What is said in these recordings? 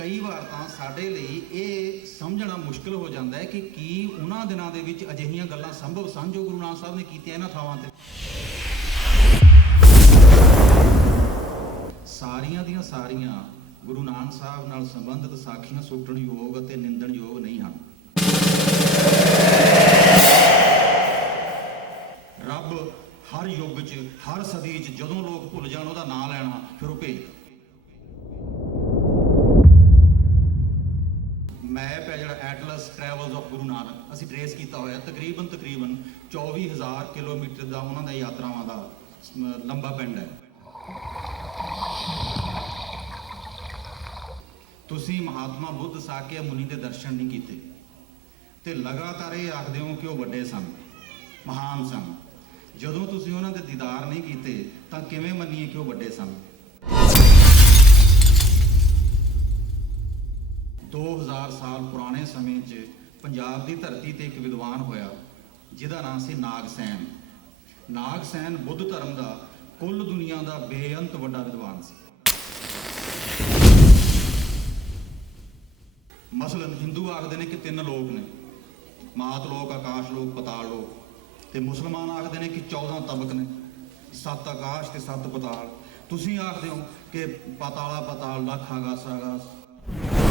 ਕਈ ਵਾਰ ਤਾਂ ਸਾਡੇ ਲਈ ਇਹ ਸਮਝਣਾ ਮੁਸ਼ਕਲ ਹੋ ਜਾਂਦਾ ਹੈ ਕਿ ਕੀ ਉਹਨਾਂ ਦਿਨਾਂ ਦੇ ਵਿੱਚ ਅਜਿਹੀਆਂ ਗੱਲਾਂ ਸੰਭਵ ਸਨ ਜੋ ਗੁਰੂ ਨਾਨਕ ਸਾਹਿਬ ਨੇ ਕੀਤੀਆਂ ਇਹਨਾਂ ਥਾਵਾਂ ਤੇ? ਸਾਰੀਆਂ ਦੀਆਂ ਸਾਰੀਆਂ ਗੁਰੂ ਨਾਨਕ ਸਾਹਿਬ ਨਾਲ ਸੰਬੰਧਿਤ ਸਾਖੀਆਂ ਸੁੱਟਣ ਯੋਗ ਅਤੇ ਨਿੰਦਣਯੋਗ ਨਹੀਂ ਹਨ। ਰੱਬ ਹਰ ਯੁੱਗ 'ਚ, ਹਰ ਸਦੀ 'ਚ ਜਦੋਂ ਲੋਕ ਭੁੱਲ ਜਾਣ ਉਹਦਾ ਨਾਂ ਲੈਣਾ, ਫਿਰ ਉਹ ਭੇਜ ਮੈਪ ਹੈ ਜਿਹੜਾ atlas travels of Guru Nanak ਅਸੀਂ ਟ੍ਰੇਸ ਕੀਤਾ ਹੋਇਆ, ਤਕਰੀਬਨ ਤਕਰੀਬਨ 24000 ਕਿਲੋਮੀਟਰ ਦਾ ਉਹਨਾਂ ਦਾ ਯਾਤਰਾਵਾਂ ਦਾ ਲੰਬਾ ਪਿੰਡ ਹੈ। ਤੁਸੀਂ ਮਹਾਤਮਾ ਬੁੱਧ ਸਾਕੇ ਮੁਨੀ ਦੇ ਦਰਸ਼ਨ ਨਹੀਂ ਕੀਤੇ ਤੇ ਲਗਾਤਾਰ ਇਹ ਆਖਦੇ ਹੋ ਕਿ ਉਹ ਵੱਡੇ ਸਨ, ਮਹਾਨ ਸਨ। ਜਦੋਂ ਤੁਸੀਂ ਉਹਨਾਂ ਦੇ ਦੀਦਾਰ ਨਹੀਂ ਕੀਤੇ, ਤਾਂ ਕਿਵੇਂ ਮੰਨੀਏ ਕਿ ਉਹ ਵੱਡੇ ਸਨ? 2000 ਸਾਲ ਪੁਰਾਣੇ ਸਮੇਂ 'ਚ ਪੰਜਾਬ ਦੀ ਧਰਤੀ ਤੇ ਇੱਕ ਵਿਦਵਾਨ ਹੋਇਆ, ਜਿਹਦਾ ਨਾਮ ਸੀ ਨਾਗਸੈਨ। ਨਾਗਸੈਨ ਬੁੱਧ ਧਰਮ ਦਾ ਕੁੱਲ ਦੁਨੀਆ ਦਾ ਬੇਅੰਤ ਵੱਡਾ ਵਿਦਵਾਨ ਸੀ। ਮਸਲਨ ਹਿੰਦੂ ਆਖਦੇ ਨੇ ਕਿ ਤਿੰਨ ਲੋਕ ਨੇ। ਮਾਤ ਲੋਕ, ਆਕਾਸ਼ ਲੋਕ, ਪਤਾਲ ਲੋਕ ਤੇ ਮੁਸਲਮਾਨ ਆਖਦੇ ਨੇ ਕਿ 14 ਤਬਕ ਨੇ। ਸੱਤ ਆਕਾਸ਼ ਤੇ ਸੱਤ ਪਤਾਲ। ਤੁਸੀਂ ਆਖਦੇ ਹੋ ਕਿ ਪਤਾਲਾ ਪਤਾਲ, ਲੱਖ ਆਗਾਸ ਆਗਾਸ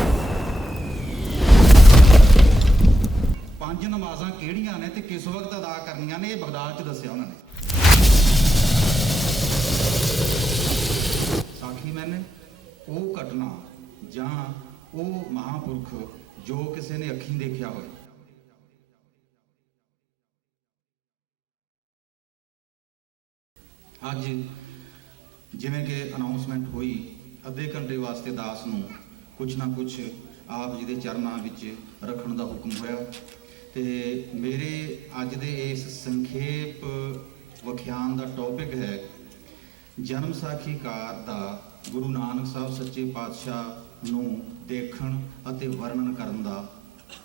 ਪੰਜ ਨਮਾਜ਼ਾਂ ਕਿਹੜੀਆਂ ਨੇ ਤੇ ਕਿਸ ਵਕਤ ਅਦਾ ਕਰਨੀਆਂ ਨੇ, ਇਹ ਬਗਦਾਦ 'ਚ ਦੱਸਿਆ ਉਹਨਾਂ ਨੇ। ਸਾਖੀ ਮੈਨੇ, ਉਹ ਘਟਨਾ ਜਾਂ ਉਹ ਮਹਾਪੁਰਖ ਜੋ ਕਿਸੇ ਨੇ ਅੱਖੀਂ ਦੇਖਿਆ ਹੋਵੇ। ਅੱਜ ਜਿਵੇਂ ਕਿ ਅਨਾਉਂਸਮੈਂਟ ਹੋਈ, ਅੱਧੇ ਘੰਟੇ ਵਾਸਤੇ ਦਾਸ ਨੂੰ ਕੁਝ ਨਾ ਕੁਝ ਆਪ ਜੀ ਦੇ ਚਰਨਾਂ ਵਿੱਚ ਰੱਖਣ ਦਾ ਹੁਕਮ ਹੋਇਆ। ਤੇ ਮੇਰੇ ਅੱਜ ਦੇ ਇਸ ਸੰਖੇਪ ਵਿਖਿਆਨ ਦਾ ਟੌਪਿਕ ਹੈ ਜਨਮ ਸਾਖੀਕਾਰ ਦਾ ਗੁਰੂ ਨਾਨਕ ਸਾਹਿਬ ਸੱਚੇ ਪਾਤਸ਼ਾਹ ਨੂੰ ਦੇਖਣ ਅਤੇ ਵਰਣਨ ਕਰਨ ਦਾ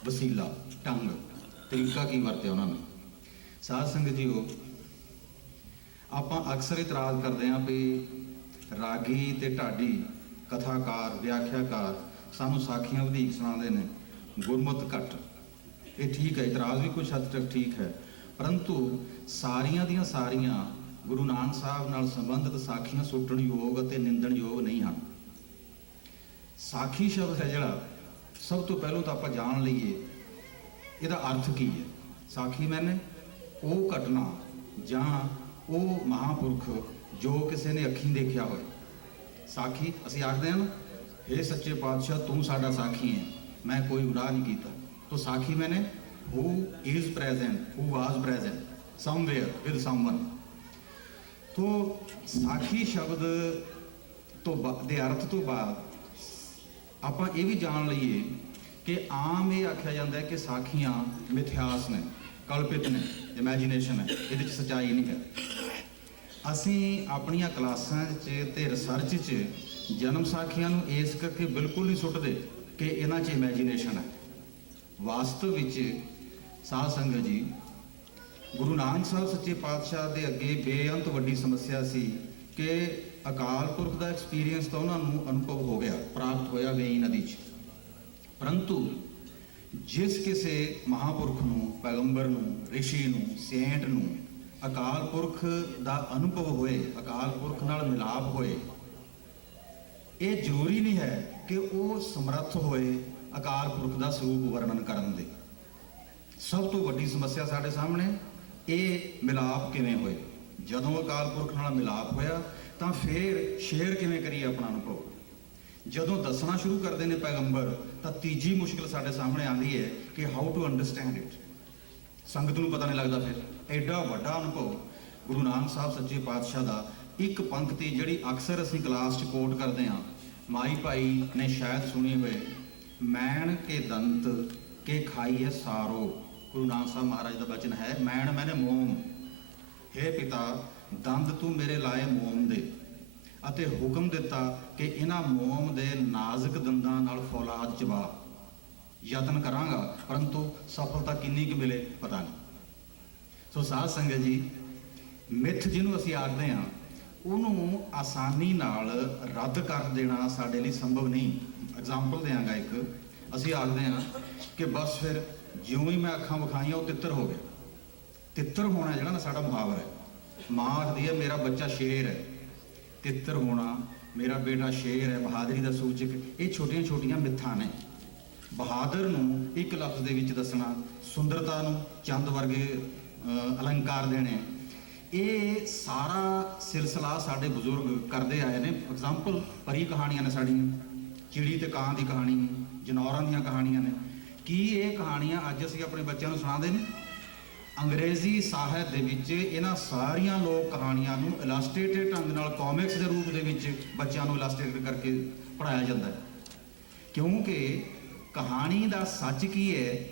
ਵਸੀਲਾ, ਢੰਗ, ਤਰੀਕਾ ਕੀ ਵਰਤਿਆ ਉਹਨਾਂ ਨੇ? ਸਾਧ ਸੰਗਤ ਜੀਓ, ਆਪਾਂ ਅਕਸਰ ਇਤਰਾਜ਼ ਕਰਦੇ ਹਾਂ ਵੀ ਰਾਗੀ ਤੇ ਢਾਡੀ ਕਥਾਕਾਰ, ਵਿਆਖਿਆਕਾਰ ਸਾਨੂੰ ਸਾਖੀਆਂ ਵਧੇਕ ਸੁਣਾਉਂਦੇ ਨੇ, ਗੁਰਮਤ ਘੱਟ। ਇਹ ਠੀਕ ਹੈ, ਇਤਰਾਜ਼ ਵੀ ਕੁਝ ਹੱਦ ਤੱਕ ਠੀਕ ਹੈ। ਪਰੰਤੂ ਸਾਰੀਆਂ ਦੀਆਂ ਸਾਰੀਆਂ ਗੁਰੂ ਨਾਨਕ ਸਾਹਿਬ ਨਾਲ ਸੰਬੰਧਿਤ ਸਾਖੀਆਂ ਸੁੱਟਣ ਯੋਗ ਅਤੇ ਨਿੰਦਣ ਯੋਗ ਨਹੀਂ ਹਨ। ਸਾਖੀ ਸ਼ਬਦ ਹੈ ਜਿਹੜਾ, ਸਭ ਤੋਂ ਪਹਿਲਾਂ ਤਾਂ ਆਪਾਂ ਜਾਣ ਲਈਏ, ਇਹਦਾ ਅਰਥ ਕੀ ਹੈ? ਸਾਖੀ ਮੈਨੇ ਉਹ ਘਟਨਾ ਜਾਂ ਉਹ ਮਹਾਪੁਰਖ ਜੋ ਕਿਸੇ ਨੇ ਅੱਖੀਂ ਦੇਖਿਆ ਹੋਵੇ। ਸਾਖੀ, ਅਸੀਂ ਆਖਦੇ ਹਾਂ ਨਾ हे ਸੱਚੇ ਪਾਤਸ਼ਾਹ, ਤੂੰ ਸਾਡਾ ਸਾਖੀ ਹੈ, ਮੈਂ ਕੋਈ ਗੁਨਾਹ ਨਹੀਂ ਕੀਤਾ। ਤੋ ਸਾਖੀ ਮੈਨੇ who is present, who was present, somewhere with someone. ਤੋ ਸਾਖੀ ਸ਼ਬਦ ਤੋਂ ਦੇ ਅਰਥ ਤੋਂ ਬਾਅਦ ਆਪਾਂ ਇਹ ਵੀ ਜਾਣ ਲਈਏ ਕਿ ਆਮ ਇਹ ਆਖਿਆ ਜਾਂਦਾ ਹੈ ਕਿ ਸਾਖੀਆਂ ਮਿਥਿਆਸ ਨੇ ਕਲਪਿਤ ਨੇ ਇਮੇਜਿਨੇਸ਼ਨ ਹੈ ਇਹਦੇ 'ਚ ਸਚਾਈ ਨਹੀਂ ਹੈ ਅਸੀਂ ਆਪਣੀਆਂ ਕਲਾਸਾਂ 'ਚ ਤੇ ਰਿਸਰਚ 'ਚ ਜਨਮ ਸਾਖੀਆਂ ਨੂੰ ਇਸ ਕਰਕੇ ਬਿਲਕੁਲ ਨਹੀਂ ਸੁੱਟਦੇ ਕਿ ਇਹਨਾਂ 'ਚ ਇਮੇਜਿਨੇਸ਼ਨ ਹੈ ਵਾਸਤਵ ਵਿੱਚ ਸਾਧ ਸੰਗਤ ਜੀ, ਗੁਰੂ ਨਾਨਕ ਸਾਹਿਬ ਸੱਚੇ ਪਾਤਸ਼ਾਹ ਦੇ ਅੱਗੇ ਬੇਅੰਤ ਵੱਡੀ ਸਮੱਸਿਆ ਸੀ ਕਿ ਅਕਾਲ ਪੁਰਖ ਦਾ ਐਕਸਪੀਰੀਅੰਸ ਤਾਂ ਉਹਨਾਂ ਨੂੰ ਅਨੁਭਵ ਹੋ ਗਿਆ, ਪ੍ਰਾਪਤ ਹੋਇਆ ਵੇਈ ਨਦੀ 'ਚ। ਪਰੰਤੂ ਜਿਸ ਕਿਸੇ ਮਹਾਪੁਰਖ ਨੂੰ, ਪੈਗੰਬਰ ਨੂੰ ઋષਿ ਨੂੰ, ਸੇਂਟ ਨੂੰ ਅਕਾਲ ਪੁਰਖ ਦਾ ਅਨੁਭਵ ਹੋਏ, ਅਕਾਲ ਪੁਰਖ ਨਾਲ ਮਿਲਾਪ ਹੋਏ, ਇਹ ਜ਼ਰੂਰੀ ਨਹੀਂ ਹੈ ਕਿ ਉਹ ਸਮਰੱਥ ਹੋਏ ਅਕਾਲ ਪੁਰਖ ਦਾ ਸਰੂਪ ਵਰਣਨ ਕਰਨ ਦੇ। ਸਭ ਤੋਂ ਵੱਡੀ ਸਮੱਸਿਆ ਸਾਡੇ ਸਾਹਮਣੇ, ਇਹ ਮਿਲਾਪ ਕਿਵੇਂ ਹੋਏ? ਜਦੋਂ ਅਕਾਲ ਪੁਰਖ ਨਾਲ ਮਿਲਾਪ ਹੋਇਆ, ਤਾਂ ਫਿਰ ਸ਼ੇਅਰ ਕਿਵੇਂ ਕਰੀਏ ਆਪਣਾ ਅਨੁਭਵ? ਜਦੋਂ ਦੱਸਣਾ ਸ਼ੁਰੂ ਕਰਦੇ ਨੇ ਪੈਗੰਬਰ, ਤਾਂ ਤੀਜੀ ਮੁਸ਼ਕਲ ਸਾਡੇ ਸਾਹਮਣੇ ਆਉਂਦੀ ਹੈ ਕਿ ਹਾਊ ਟੂ ਅੰਡਰਸਟੈਂਡ ਇਟ ਸੰਗਤ ਨੂੰ ਪਤਾ ਨਹੀਂ ਲੱਗਦਾ ਫਿਰ, ਐਡਾ ਵੱਡਾ ਅਨੁਭਵ। ਗੁਰੂ ਨਾਨਕ ਸਾਹਿਬ ਸੱਚੇ ਪਾਤਸ਼ਾਹ ਦਾ ਇੱਕ ਪੰਕਤੀ ਜਿਹੜੀ ਅਕਸਰ ਅਸੀਂ ਕਲਾਸ 'ਚ ਕੋਟ ਕਰਦੇ ਹਾਂ, ਮਾਈ ਭਾਈ ਨੇ ਸ਼ਾਇਦ ਸੁਣੀ ਹੋਵੇ ਮੈਣ ਕੇ ਦੰਤ ਕੇ ਖਾਈਏ ਸਾਰੋ ਗੁਰੂ ਨਾਨਕ ਸਾਹਿਬ ਮਹਾਰਾਜ ਦਾ ਬਚਨ ਹੈ ਮੈਣ ਮੈਨੇ ਮੋਮ हे ਪਿਤਾ ਦੰਦ ਤੂੰ ਮੇਰੇ ਲਾਏ ਮੋਮ ਦੇ ਅਤੇ ਹੁਕਮ ਦਿੱਤਾ ਕਿ ਇਹਨਾਂ ਮੋਮ ਦੇ ਨਾਜ਼ੁਕ ਦੰਦਾਂ ਨਾਲ ਫੌਲਾਦ ਚਬਾ ਯਤਨ ਕਰਾਂਗਾ ਪਰੰਤੂ ਸਫਲਤਾ ਕਿੰਨੀ ਕੁ ਮਿਲੇ ਪਤਾ ਨਹੀਂ ਸੋ ਸਾਧ ਸੰਗਤ ਜੀ ਮਿੱਥ ਜਿਹਨੂੰ ਅਸੀਂ ਆਖਦੇ ਹਾਂ ਉਹਨੂੰ ਆਸਾਨੀ ਨਾਲ ਰੱਦ ਕਰ ਦੇਣਾ ਸਾਡੇ ਲਈ ਸੰਭਵ ਨਹੀਂ ਐਗਜ਼ਾਮਪਲ ਦਿਆਂਗਾ ਇੱਕ। ਅਸੀਂ ਆਖਦੇ ਹਾਂ ਕਿ ਬਸ ਫਿਰ ਜਿਉਂ ਹੀ ਮੈਂ ਅੱਖਾਂ ਵਿਖਾਈਆਂ, ਉਹ ਤਿੱਤਰ ਹੋ ਗਿਆ। ਤਿੱਤਰ ਹੋਣਾ ਜਿਹੜਾ ਨਾ ਸਾਡਾ ਮੁਹਾਵਰਾ ਹੈ। ਮਾਂ ਆਖਦੀ ਹੈ, ਮੇਰਾ ਬੱਚਾ ਸ਼ੇਰ ਹੈ। ਤਿੱਤਰ ਹੋਣਾ, ਮੇਰਾ ਬੇਟਾ ਸ਼ੇਰ ਹੈ। ਬਹਾਦਰੀ ਦਾ ਸੂਚਕ। ਇਹ ਛੋਟੀਆਂ ਛੋਟੀਆਂ ਮਿੱਥਾਂ ਨੇ। ਬਹਾਦਰ ਨੂੰ ਇੱਕ ਲਫ਼ਜ਼ ਦੇ ਵਿੱਚ ਦੱਸਣਾ, ਸੁੰਦਰਤਾ ਨੂੰ ਚੰਦ ਵਰਗੇ ਅਲੰਕਾਰ ਦੇਣੇ ਇਹ ਸਾਰਾ ਸਿਲਸਿਲਾ ਸਾਡੇ ਬਜ਼ੁਰਗ ਕਰਦੇ ਆਏ ਨੇ। ਐਗਜ਼ਾਮਪਲ ਪਰੀ ਕਹਾਣੀਆਂ ਨੇ ਸਾਡੀਆਂ। ਚਿੜੀ ਤੇ ਕਾਂ ਦੀ ਕਹਾਣੀ, ਜਨੌਰਾਂ ਦੀਆਂ ਕਹਾਣੀਆਂ ਨੇ। ਕੀ ਇਹ ਕਹਾਣੀਆਂ ਅੱਜ ਅਸੀਂ ਆਪਣੇ ਬੱਚਿਆਂ ਨੂੰ ਸੁਣਾਉਂਦੇ ਨੇ? ਅੰਗਰੇਜ਼ੀ ਸਾਹਿਤ ਦੇ ਵਿੱਚ ਇਹਨਾਂ ਸਾਰੀਆਂ ਲੋਕ ਕਹਾਣੀਆਂ ਨੂੰ ਇਲਾਸਟ੍ਰੇਟਡ ਢੰਗ ਨਾਲ ਕਾਮਿਕਸ ਦੇ ਰੂਪ ਦੇ ਵਿੱਚ ਬੱਚਿਆਂ ਨੂੰ ਇਲਾਸਟ੍ਰੇਟਡ ਕਰਕੇ ਪੜਾਇਆ ਜਾਂਦਾ ਹੈ। ਕਿਉਂਕਿ ਕਹਾਣੀ ਦਾ ਸੱਚ ਕੀ ਹੈ,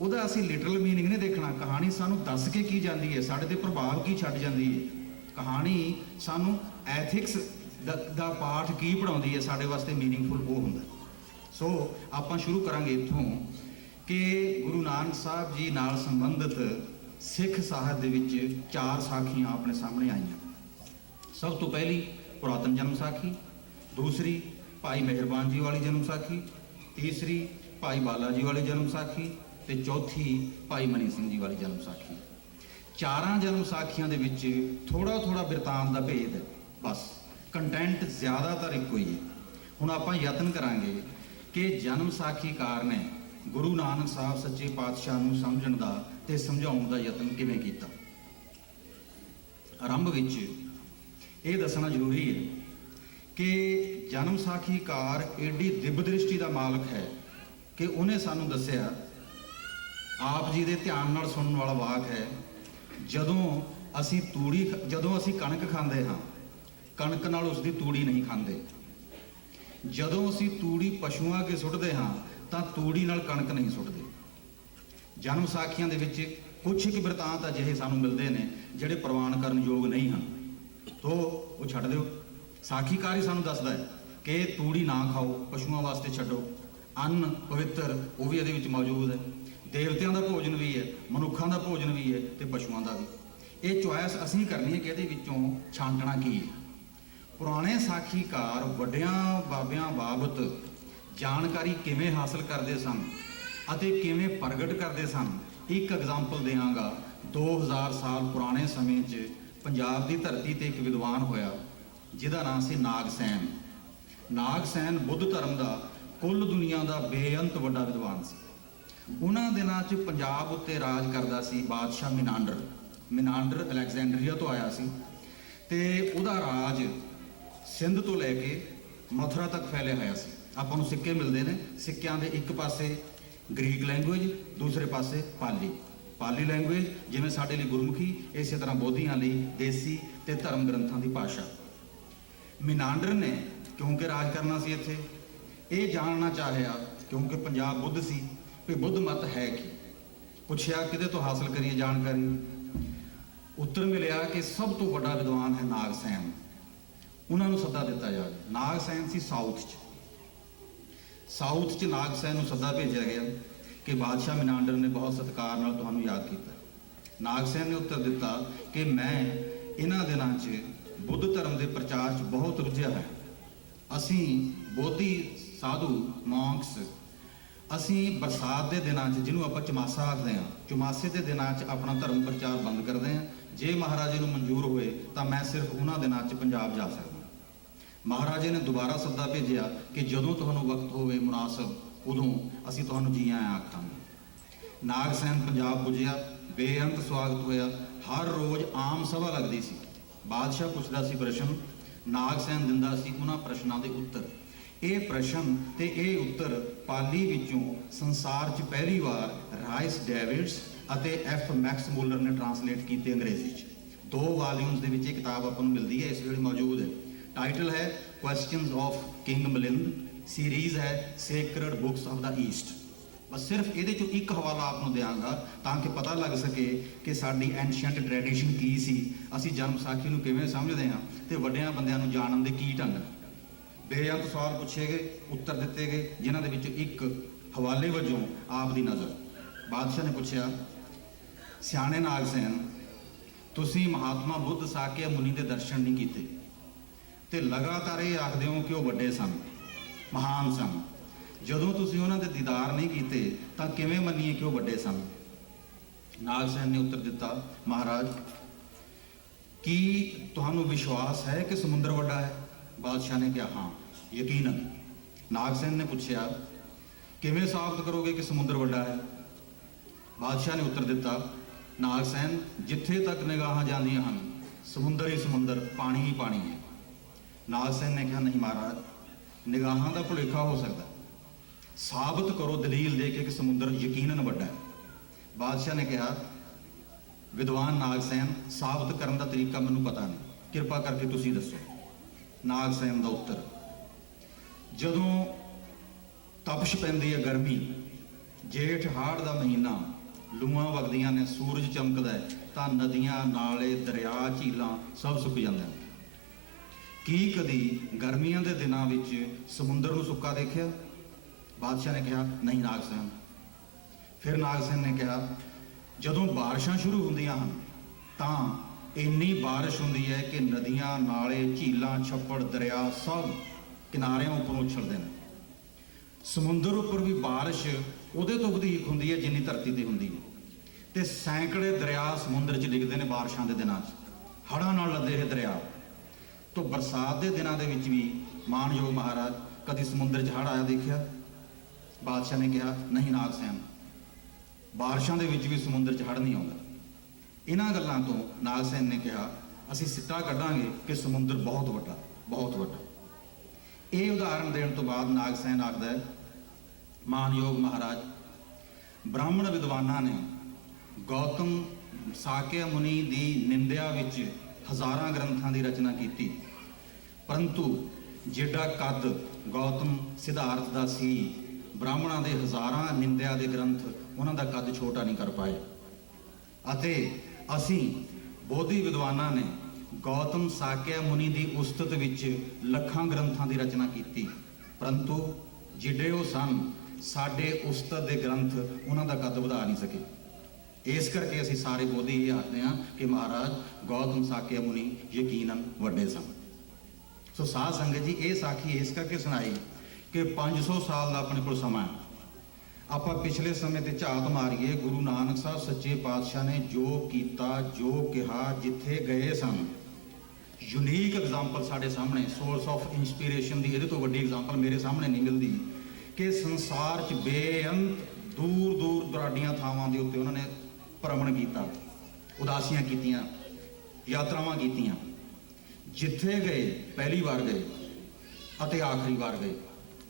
ਉਹਦਾ ਅਸੀਂ ਲਿਟਰਲ ਮੀਨਿੰਗ ਨਹੀਂ ਦੇਖਣਾ। ਕਹਾਣੀ ਸਾਨੂੰ ਦੱਸ ਕੇ ਕੀ ਜਾਂਦੀ ਹੈ? ਸਾਡੇ ਤੇ ਪ੍ਰਭਾਵ ਕੀ ਛੱਡ ਜਾਂਦੀ ਹੈ? ਕਹਾਣੀ ਸਾਨੂੰ ਐਥਿਕਸ ਦਾ, ਦਾ ਪਾਠ ਕੀ ਪੜਾਉਂਦੀ ਹੈ ਸਾਡੇ ਵਾਸਤੇ ਮੀਨਿੰਗਫੁਲ ਉਹ ਹੁੰਦਾ। ਸੋ ਆਪਾਂ ਸ਼ੁਰੂ ਕਰਾਂਗੇ ਇੱਥੋਂ ਕਿ ਗੁਰੂ ਨਾਨਕ ਸਾਹਿਬ ਜੀ ਨਾਲ ਸੰਬੰਧਿਤ ਸਿੱਖ ਸਾਹਿਤ ਦੇ ਵਿੱਚ ਚਾਰ ਸਾਖੀਆਂ ਆਪਣੇ ਸਾਹਮਣੇ ਆਈਆਂ। ਸਭ ਤੋਂ ਪਹਿਲੀ ਪੁਰਾਤਨ ਜਨਮ ਸਾਖੀ ਦੂਸਰੀ ਭਾਈ ਮਿਹਰਬਾਨ ਜੀ ਵਾਲੀ ਜਨਮ ਸਾਖੀ ਤੀਸਰੀ ਭਾਈ ਬਾਲਾ ਜੀ ਵਾਲੀ ਜਨਮ ਸਾਖੀ ਤੇ ਚੌਥੀ ਭਾਈ ਮਨੀ ਸਿੰਘ ਜੀ ਵਾਲੀ ਜਨਮ ਸਾਖੀ। ਚਾਰਾਂ ਜਨਮ ਸਾਖੀਆਂ ਦੇ ਵਿੱਚ ਥੋੜਾ ਥੋੜਾ ਬਿਰਤਾਂਤ ਦਾ ਭੇਦ ਹੈ ਬਸ। ਕੰਟੈਂਟ ਜ਼ਿਆਦਾਤਰ ਇੱਕੋ ਹੀ ਹੈ। ਹੁਣ ਆਪਾਂ ਯਤਨ ਕਰਾਂਗੇ ਕਿ ਜਨਮ ਸਾਖੀਕਾਰ ਨੇ ਗੁਰੂ ਨਾਨਕ ਸਾਹਿਬ ਸੱਚੇ ਪਾਤਸ਼ਾਹ ਨੂੰ ਸਮਝਣ ਦਾ ਤੇ ਸਮਝਾਉਣ ਦਾ ਯਤਨ ਕਿਵੇਂ ਕੀਤਾ। ਆਰੰਭ ਵਿੱਚ ਇਹ ਦੱਸਣਾ ਜ਼ਰੂਰੀ ਹੈ ਕਿ ਜਨਮ ਸਾਖੀਕਾਰ ਏਡੀ ਦਿਵ ਦ੍ਰਿਸ਼ਟੀ ਦਾ ਮਾਲਕ ਹੈ ਕਿ ਉਹਨੇ ਸਾਨੂੰ ਦੱਸਿਆ, ਆਪ ਜੀ ਦੇ ਧਿਆਨ ਨਾਲ ਸੁਣਨ ਵਾਲਾ ਵਾਕ ਹੈ, ਜਦੋਂ ਅਸੀਂ ਤੂੜੀ ਜਦੋਂ ਅਸੀਂ ਕਣਕ ਖਾਂਦੇ ਹਾਂ ਕਣਕ ਨਾਲ ਉਸ ਦੀ ਤੂੜੀ ਨਹੀਂ ਖਾਂਦੇ। ਜਦੋਂ ਅਸੀਂ ਤੂੜੀ ਪਸ਼ੂਆਂ ਕੇ ਸੁੱਟਦੇ ਹਾਂ, ਤਾਂ ਤੂੜੀ ਨਾਲ ਕਣਕ ਨਹੀਂ ਸੁੱਟਦੇ। ਜਨਮ ਸਾਖੀਆਂ ਦੇ ਵਿੱਚ ਕੁਝ ਕੁ ਬਿਰਤਾਂਤ ਅਜਿਹੇ ਸਾਨੂੰ ਮਿਲਦੇ ਨੇ, ਜਿਹੜੇ ਪ੍ਰਵਾਨ ਕਰਨ ਯੋਗ ਨਹੀਂ ਹਨ। ਤੋ, ਉਹ ਛੱਡ ਦਿਓ। ਸਾਖੀਕਾਰ ਹੀ ਸਾਨੂੰ ਦੱਸਦਾ ਹੈ ਕਿ ਤੂੜੀ ਨਾ ਖਾਓ, ਪਸ਼ੂਆਂ ਵਾਸਤੇ ਛੱਡੋ। ਅੰਨ, ਪਵਿੱਤਰ, ਉਹ ਵੀ ਇਹਦੇ ਵਿੱਚ ਮੌਜੂਦ ਹੈ। ਦੇਵਤਿਆਂ ਦਾ ਭੋਜਨ ਵੀ ਹੈ, ਮਨੁੱਖਾਂ ਦਾ ਭੋਜਨ ਵੀ ਹੈ ਤੇ ਪਸ਼ੂਆਂ ਦਾ ਵੀ। ਇਹ ਚੁਆਇਸ ਅਸੀਂ ਕਰਨੀ ਹੈ ਕਿ ਇਹਦੇ ਵਿੱਚੋਂ ਛਾਂਟਣਾ ਕੀ ਹੈ? ਪੁਰਾਣੇ ਸਾਖੀਕਾਰ ਵੱਡਿਆਂ ਬਾਬਿਆਂ ਬਾਬਤ ਜਾਣਕਾਰੀ ਕਿਵੇਂ ਹਾਸਲ ਕਰਦੇ ਸਨ ਅਤੇ ਕਿਵੇਂ ਪ੍ਰਗਟ ਕਰਦੇ ਸਨ, ਇੱਕ ਐਗਜ਼ਾਮਪਲ ਦੇਵਾਂਗਾ 2000 ਸਾਲ ਪੁਰਾਣੇ ਸਮੇਂ 'ਚ ਪੰਜਾਬ ਦੀ ਧਰਤੀ ਤੇ ਇੱਕ ਵਿਦਵਾਨ ਹੋਇਆ, ਜਿਹਦਾ ਨਾਮ ਸੀ ਨਾਗਸੈਨ। ਨਾਗਸੈਨ ਬੁੱਧ ਧਰਮ ਦਾ ਕੁੱਲ ਦੁਨੀਆ ਦਾ ਬੇਅੰਤ ਵੱਡਾ ਵਿਦਵਾਨ ਸੀ। ਉਹਨਾਂ ਦਿਨਾਂ 'ਚ ਪੰਜਾਬ ਉੱਤੇ ਰਾਜ ਕਰਦਾ ਸੀ ਬਾਦਸ਼ਾਹ ਮਿਨਾਂਡਰ। ਮਿਨਾਂਡਰ ਅਲੈਗਜ਼ੈਂਡਰੀਆ ਤੋਂ ਆਇਆ ਸੀ ਤੇ ਉਹਦਾ ਰਾਜ ਸਿੰਧ ਤੋਂ ਲੈ ਕੇ ਮਥੁਰਾ ਤੱਕ ਫੈਲਿਆ ਹੋਇਆ ਸੀ। ਆਪਾਂ ਨੂੰ ਸਿੱਕੇ ਮਿਲਦੇ ਨੇ। ਸਿੱਕਿਆਂ ਦੇ ਇੱਕ ਪਾਸੇ ਗ੍ਰੀਕ ਲੈਂਗੁਏਜ, ਦੂਸਰੇ ਪਾਸੇ ਪਾਲੀ। ਪਾਲੀ ਲੈਂਗੁਏਜ, ਜਿਵੇਂ ਸਾਡੇ ਲਈ ਗੁਰਮੁਖੀ, ਇਸੇ ਤਰ੍ਹਾਂ ਬੋਧੀਆਂ ਲਈ ਦੇਸੀ ਤੇ ਧਰਮ ਗ੍ਰੰਥਾਂ ਦੀ ਭਾਸ਼ਾ। ਮਿਨਾਂਡਰ ਨੇ ਕਿਉਂਕਿ ਰਾਜ ਕਰਨਾ ਸੀ ਇੱਥੇ, ਇਹ ਜਾਣਨਾ ਚਾਹਿਆ ਕਿਉਂਕਿ ਪੰਜਾਬ ਬੁੱਧ ਸੀ ਵੀ ਬੁੱਧ ਮਤ ਹੈ ਕੀ? ਪੁੱਛਿਆ, ਕਿਹਦੇ ਤੋਂ ਹਾਸਲ ਕਰੀਏ ਜਾਣਕਾਰੀ? ਉੱਤਰ ਮਿਲਿਆ ਕਿ ਸਭ ਤੋਂ ਵੱਡਾ ਵਿਦਵਾਨ ਹੈ ਨਾਗਸੈਨ ਉਹਨਾਂ ਨੂੰ ਸੱਦਾ ਦਿੱਤਾ ਜਾਵੇ ਨਾਗਸੈਨ ਸੀ ਸਾਊਥ 'ਚ। ਸਾਊਥ 'ਚ ਨਾਗਸੈਨ ਨੂੰ ਸੱਦਾ ਭੇਜਿਆ ਗਿਆ ਕਿ ਬਾਦਸ਼ਾਹ ਮਿਨਾਂਡਰ ਨੇ ਬਹੁਤ ਸਤਿਕਾਰ ਨਾਲ ਤੁਹਾਨੂੰ ਯਾਦ ਕੀਤਾ। ਨਾਗਸੈਨ ਨੇ ਉੱਤਰ ਦਿੱਤਾ ਕਿ ਮੈਂ ਇਹਨਾਂ ਦਿਨਾਂ 'ਚ ਬੁੱਧ ਧਰਮ ਦੇ ਪ੍ਰਚਾਰ 'ਚ ਬਹੁਤ ਰੁੱਝਿਆ ਹੈ ਅਸੀਂ ਬੋਧੀ ਸਾਧੂ ਮੌਂਕਸ, ਅਸੀਂ ਬਰਸਾਤ ਦੇ ਦਿਨਾਂ 'ਚ ਜਿਹਨੂੰ ਆਪਾਂ ਚਮਾਸਾ ਆਖਦੇ ਹਾਂ, ਚਮਾਸੇ ਦੇ ਦਿਨਾਂ 'ਚ ਆਪਣਾ ਧਰਮ ਪ੍ਰਚਾਰ ਬੰਦ ਕਰਦੇ ਹਾਂ। ਜੇ ਮਹਾਰਾਜੇ ਨੂੰ ਮਨਜ਼ੂਰ ਹੋਏ ਤਾਂ ਮੈਂ ਸਿਰਫ ਉਹਨਾਂ ਦਿਨਾਂ 'ਚ ਪੰਜਾਬ ਜਾ ਸਕਦਾ। ਮਹਾਰਾਜੇ ਨੇ ਦੁਬਾਰਾ ਸੱਦਾ ਭੇਜਿਆ ਕਿ ਜਦੋਂ ਤੁਹਾਨੂੰ ਵਕਤ ਹੋਵੇ ਮੁਨਾਸਬ, ਉਦੋਂ ਅਸੀਂ ਤੁਹਾਨੂੰ ਜੀ ਆਇਆਂ ਆਖਾਂਗੇ। ਨਾਗਸੈਨ ਪੰਜਾਬ ਪੁੱਜਿਆ, ਬੇਅੰਤ ਸਵਾਗਤ ਹੋਇਆ। ਹਰ ਰੋਜ਼ ਆਮ ਸਭਾ ਲੱਗਦੀ ਸੀ। ਬਾਦਸ਼ਾਹ ਪੁੱਛਦਾ ਸੀ ਪ੍ਰਸ਼ਨ, ਨਾਗਸੈਨ ਦਿੰਦਾ ਸੀ ਉਹਨਾਂ ਪ੍ਰਸ਼ਨਾਂ ਦੇ ਉੱਤਰ। ਇਹ ਪ੍ਰਸ਼ਨ ਤੇ ਇਹ ਉੱਤਰ ਪਾਲੀ ਵਿੱਚੋਂ ਸੰਸਾਰ 'ਚ ਪਹਿਲੀ ਵਾਰ ਰਾਈਸ ਡੇਵਿਡਸ ਅਤੇ ਐਫ ਮੈਕਸ ਮੂਲਰ ਨੇ ਟਰਾਂਸਲੇਟ ਕੀਤੇ ਅੰਗਰੇਜ਼ੀ 'ਚ। ਦੋ ਵਾਲੀਅਮਸ ਦੇ ਵਿੱਚ ਇਹ ਕਿਤਾਬ ਆਪਾਂ ਨੂੰ ਮਿਲਦੀ ਹੈ, ਇਸ ਵੇਲੇ ਮੌਜੂਦ ਹੈ। ਟਾਈਟਲ ਹੈ questions of king Milinda series ਹੈ sacred books of the east ਬਸ ਸਿਰਫ ਇਹਦੇ ਚੋਂ ਇੱਕ ਹਵਾਲਾ ਆਪ ਨੂੰ ਦਿਆਂਗਾ ਤਾਂ ਕਿ ਪਤਾ ਲੱਗ ਸਕੇ ਕਿ ਸਾਡੀ ਐਂਸ਼ੀਅੰਟ ਟ੍ਰੈਡੀਸ਼ਨ ਕੀ ਸੀ ਅਸੀਂ ਜਨਮ ਸਾਖੀ ਨੂੰ ਕਿਵੇਂ ਸਮਝਦੇ ਹਾਂ ਤੇ ਵੱਡਿਆਂ ਬੰਦਿਆਂ ਨੂੰ ਜਾਣਨ ਦੇ ਕੀ ਢੰਗ ਨੇ ਬੇਅੰਤ ਸਵਾਲ ਪੁੱਛੇ ਗਏ ਉੱਤਰ ਦਿੱਤੇ ਗਏ ਜਿਨ੍ਹਾਂ ਦੇ ਵਿੱਚੋਂ ਇੱਕ ਹਵਾਲੇ ਵਜੋਂ ਆਪ ਦੀ ਨਜ਼ਰ ਬਾਦਸ਼ਾਹ ਨੇ ਪੁੱਛਿਆ ਸਿਆਣੇ ਨਾਗਸੈਨ ਤੁਸੀਂ ਮਹਾਤਮਾ ਬੁੱਧ ਸਾਕੇ ਮੁਨੀ ਦੇ ਦਰਸ਼ਨ ਨਹੀਂ ਕੀਤੇ ਤੇ ਲਗਾਤਾਰ ਇਹ ਆਖਦੇ ਹੋ ਕਿ ਉਹ ਵੱਡੇ ਸਨ, ਮਹਾਨ ਸਨ। ਜਦੋਂ ਤੁਸੀਂ ਉਹਨਾਂ ਦੇ ਦੀਦਾਰ ਨਹੀਂ ਕੀਤੇ, ਤਾਂ ਕਿਵੇਂ ਮੰਨੀਏ ਕਿ ਉਹ ਵੱਡੇ ਸਨ? ਨਾਗ ਸੈਨ ਨੇ ਉੱਤਰ ਦਿੱਤਾ, ਮਹਾਰਾਜ, ਕੀ ਤੁਹਾਨੂੰ ਵਿਸ਼ਵਾਸ ਹੈ ਕਿ ਸਮੁੰਦਰ ਵੱਡਾ ਹੈ? ਬਾਦਸ਼ਾਹ ਨੇ ਕਿਹਾ, ਹਾਂ ਯਕੀਨਨ ਨਾਗ ਸੈਨ ਨੇ ਪੁੱਛਿਆ, ਕਿਵੇਂ ਸਾਬਤ ਕਰੋਗੇ ਕਿ ਸਮੁੰਦਰ ਵੱਡਾ ਹੈ? ਬਾਦਸ਼ਾਹ ਨੇ ਉੱਤਰ ਦਿੱਤਾ, ਨਾਗ ਸੈਨ ਜਿੱਥੇ ਤੱਕ ਨਿਗਾਹਾਂ ਜਾਂਦੀਆਂ ਹਨ, ਸਮੁੰਦਰ ਹੀ ਸਮੁੰਦਰ, ਪਾਣੀ ਹੀ ਪਾਣੀ ਹੈ। ਨਾਗ ਸੈਨ ਨੇ ਕਿਹਾ ਨਹੀਂ ਮਹਾਰਾਜ ਨਿਗਾਹਾਂ ਦਾ ਭੁਲੇਖਾ ਹੋ ਸਕਦਾ ਸਾਬਤ ਕਰੋ ਦਲੀਲ ਦੇ ਕੇ ਕਿ ਸਮੁੰਦਰ ਯਕੀਨਨ ਵੱਡਾ ਹੈ। ਬਾਦਸ਼ਾਹ ਨੇ ਕਿਹਾ, ਵਿਦਵਾਨ ਨਾਗ ਸੈਨ ਸਾਬਤ ਕਰਨ ਦਾ ਤਰੀਕਾ ਮੈਨੂੰ ਪਤਾ ਨਹੀਂ। ਕਿਰਪਾ ਕਰਕੇ ਤੁਸੀਂ ਦੱਸੋ। ਨਾਗ ਸੈਨ ਦਾ ਉੱਤਰ, ਜਦੋਂ ਤਪਸ਼ ਪੈਂਦੀ ਹੈ ਗਰਮੀ, ਜੇਠ ਹਾੜ ਦਾ ਮਹੀਨਾ ਲੂਆਂ ਵਗਦੀਆਂ ਨੇ, ਸੂਰਜ ਚਮਕਦਾ ਹੈ, ਤਾਂ ਨਦੀਆਂ, ਨਾਲੇ, ਦਰਿਆ, ਝੀਲਾਂ ਸਭ ਸੁੱਕ ਜਾਂਦੇ ਹਨ। ਕੀ ਕਦੀ ਗਰਮੀਆਂ ਦੇ ਦਿਨਾਂ ਵਿੱਚ ਸਮੁੰਦਰ ਨੂੰ ਸੁੱਕਾ ਦੇਖਿਆ? ਬਾਦਸ਼ਾਹ ਨੇ ਕਿਹਾ, ਨਹੀਂ ਨਾਗ ਸਿੰਘ ਫਿਰ ਨਾਗ ਸੈਨ ਨੇ ਕਿਹਾ, ਜਦੋਂ ਬਾਰਿਸ਼ਾਂ ਸ਼ੁਰੂ ਹੁੰਦੀਆਂ ਹਨ, ਤਾਂ ਇੰਨੀ ਬਾਰਿਸ਼ ਹੁੰਦੀ ਹੈ ਕਿ ਨਦੀਆਂ, ਨਾਲੇ ਝੀਲਾਂ, ਛੱਪੜ, ਦਰਿਆ ਸਭ ਕਿਨਾਰਿਆਂ ਉੱਪਰ ਉਛਲਦੇ ਨੇ। ਸਮੁੰਦਰ ਉੱਪਰ ਵੀ ਬਾਰਿਸ਼ ਉਹਦੇ ਤੋਂ ਵਧੇਕ ਹੁੰਦੀ ਹੈ ਜਿੰਨੀ ਧਰਤੀ ਤੇ ਹੁੰਦੀ ਹੈ। ਤੇ ਸੈਂਕੜੇ ਦਰਿਆ ਸਮੁੰਦਰ 'ਚ ਡਿੱਗਦੇ ਨੇ ਬਾਰਿਸ਼ਾਂ ਦੇ ਦਿਨਾਂ 'ਚ। ਹੜ੍ਹਾਂ ਨਾਲ ਲੱਦੇ ਇਹ ਦਰਿਆ। ਤੋਂ ਬਰਸਾਤ ਦੇ ਦਿਨਾਂ ਦੇ ਵਿੱਚ ਵੀ ਮਾਨਯੋਗ ਮਹਾਰਾਜ ਕਦੀ ਸਮੁੰਦਰ 'ਚ ਹੜ੍ਹ ਆਇਆ ਦੇਖਿਆ? ਬਾਦਸ਼ਾਹ ਨੇ ਕਿਹਾ, ਨਹੀਂ ਨਾਗ ਸੈਨ, ਬਾਰਿਸ਼ਾਂ ਦੇ ਵਿੱਚ ਵੀ ਸਮੁੰਦਰ 'ਚ ਹੜ੍ਹ ਨਹੀਂ ਆਉਂਦਾ। ਇਹਨਾਂ ਗੱਲਾਂ ਤੋਂ ਨਾਗ ਸੈਨ ਨੇ ਕਿਹਾ, ਅਸੀਂ ਸਿੱਟਾ ਕੱਢਾਂਗੇ ਕਿ ਸਮੁੰਦਰ ਬਹੁਤ ਵੱਡਾ ਬਹੁਤ ਵੱਡਾ। ਇਹ ਉਦਾਹਰਣ ਦੇਣ ਤੋਂ ਬਾਅਦ ਨਾਗ ਸੈਨ ਆਖਦਾ ਹੈ, ਮਾਨਯੋਗ ਮਹਾਰਾਜ, ਬ੍ਰਾਹਮਣ ਵਿਦਵਾਨਾਂ ਨੇ ਗੌਤਮ ਸਾਕਿਆ ਮੁਨੀ ਦੀ ਨਿੰਦਿਆ ਵਿੱਚ ਹਜ਼ਾਰਾਂ ਗ੍ਰੰਥਾਂ ਦੀ ਰਚਨਾ ਕੀਤੀ। ਪਰੰਤੂ ਜਿਹੜਾ ਕੱਦ ਗੌਤਮ ਸਿਧਾਰਥ ਦਾ ਸੀ, ਬ੍ਰਾਹਮਣਾਂ ਦੇ ਹਜ਼ਾਰਾਂ ਨਿੰਦਿਆ ਦੇ ਗ੍ਰੰਥ ਉਹਨਾਂ ਦਾ ਕੱਦ ਛੋਟਾ ਨਹੀਂ ਕਰ ਪਾਏ। ਅਤੇ ਅਸੀਂ ਬੋਧੀ ਵਿਦਵਾਨਾਂ ਨੇ ਗੌਤਮ ਸਾਕਿਆ ਮੁਨੀ ਦੀ ਉਸਤਤ ਵਿੱਚ ਲੱਖਾਂ ਗ੍ਰੰਥਾਂ ਦੀ ਰਚਨਾ ਕੀਤੀ। ਪਰੰਤੂ ਜਿਹੜੇ ਉਹ ਸਨ, ਸਾਡੇ ਉਸਤਤ ਦੇ ਗ੍ਰੰਥ ਉਹਨਾਂ ਦਾ ਕੱਦ ਵਧਾ ਨਹੀਂ ਸਕੇ। ਇਸ ਕਰਕੇ ਅਸੀਂ ਸਾਰੇ ਬੋਧੀ ਇਹ ਆਖਦੇ ਹਾਂ ਕਿ ਮਹਾਰਾਜ, ਗੌਤਮ ਸਾਕਿਆ ਮੁਨੀ ਯਕੀਨਨ ਵੱਡੇ ਸਨ। ਸੋ ਸਾਧ ਸੰਗਤ ਜੀ, ਇਹ ਸਾਖੀ ਇਸ ਕਰਕੇ ਸੁਣਾਈ ਕਿ 500 ਸਾਲ ਦਾ ਆਪਣੇ ਕੋਲ ਸਮਾਂ ਹੈ। ਆਪਾਂ ਪਿਛਲੇ ਸਮੇਂ ਤੇ ਝਾਤ ਮਾਰੀਏ, ਗੁਰੂ ਨਾਨਕ ਸਾਹਿਬ ਸੱਚੇ ਪਾਤਸ਼ਾਹ ਨੇ ਜੋ ਕੀਤਾ, ਜੋ ਕਿਹਾ, ਜਿੱਥੇ ਗਏ ਸਨ। ਯੂਨੀਕ ਐਗਜ਼ਾਮਪਲ ਸਾਡੇ ਸਾਹਮਣੇ ਸੋਰਸ ਆਫ ਇਨਸਪੀਰੇਸ਼ਨ ਦੀ ਇਹਦੇ ਤੋਂ ਵੱਡੀ ਐਗਜ਼ਾਮਪਲ ਮੇਰੇ ਸਾਹਮਣੇ ਨਹੀਂ ਮਿਲਦੀ ਕਿ ਸੰਸਾਰ 'ਚ ਬੇਅੰਤ ਦੂਰ ਦੂਰ ਦੁਰਾਡੀਆਂ ਥਾਵਾਂ ਦੇ ਉੱਤੇ ਉਹਨਾਂ ਨੇ ਭ੍ਰਮਣ ਕੀਤਾ, ਉਦਾਸੀਆਂ ਕੀਤੀਆਂ, ਯਾਤਰਾਵਾਂ ਕੀਤੀਆਂ। ਜਿੱਥੇ ਗਏ, ਪਹਿਲੀ ਵਾਰ ਗਏ ਅਤੇ ਆਖਰੀ ਵਾਰ ਗਏ,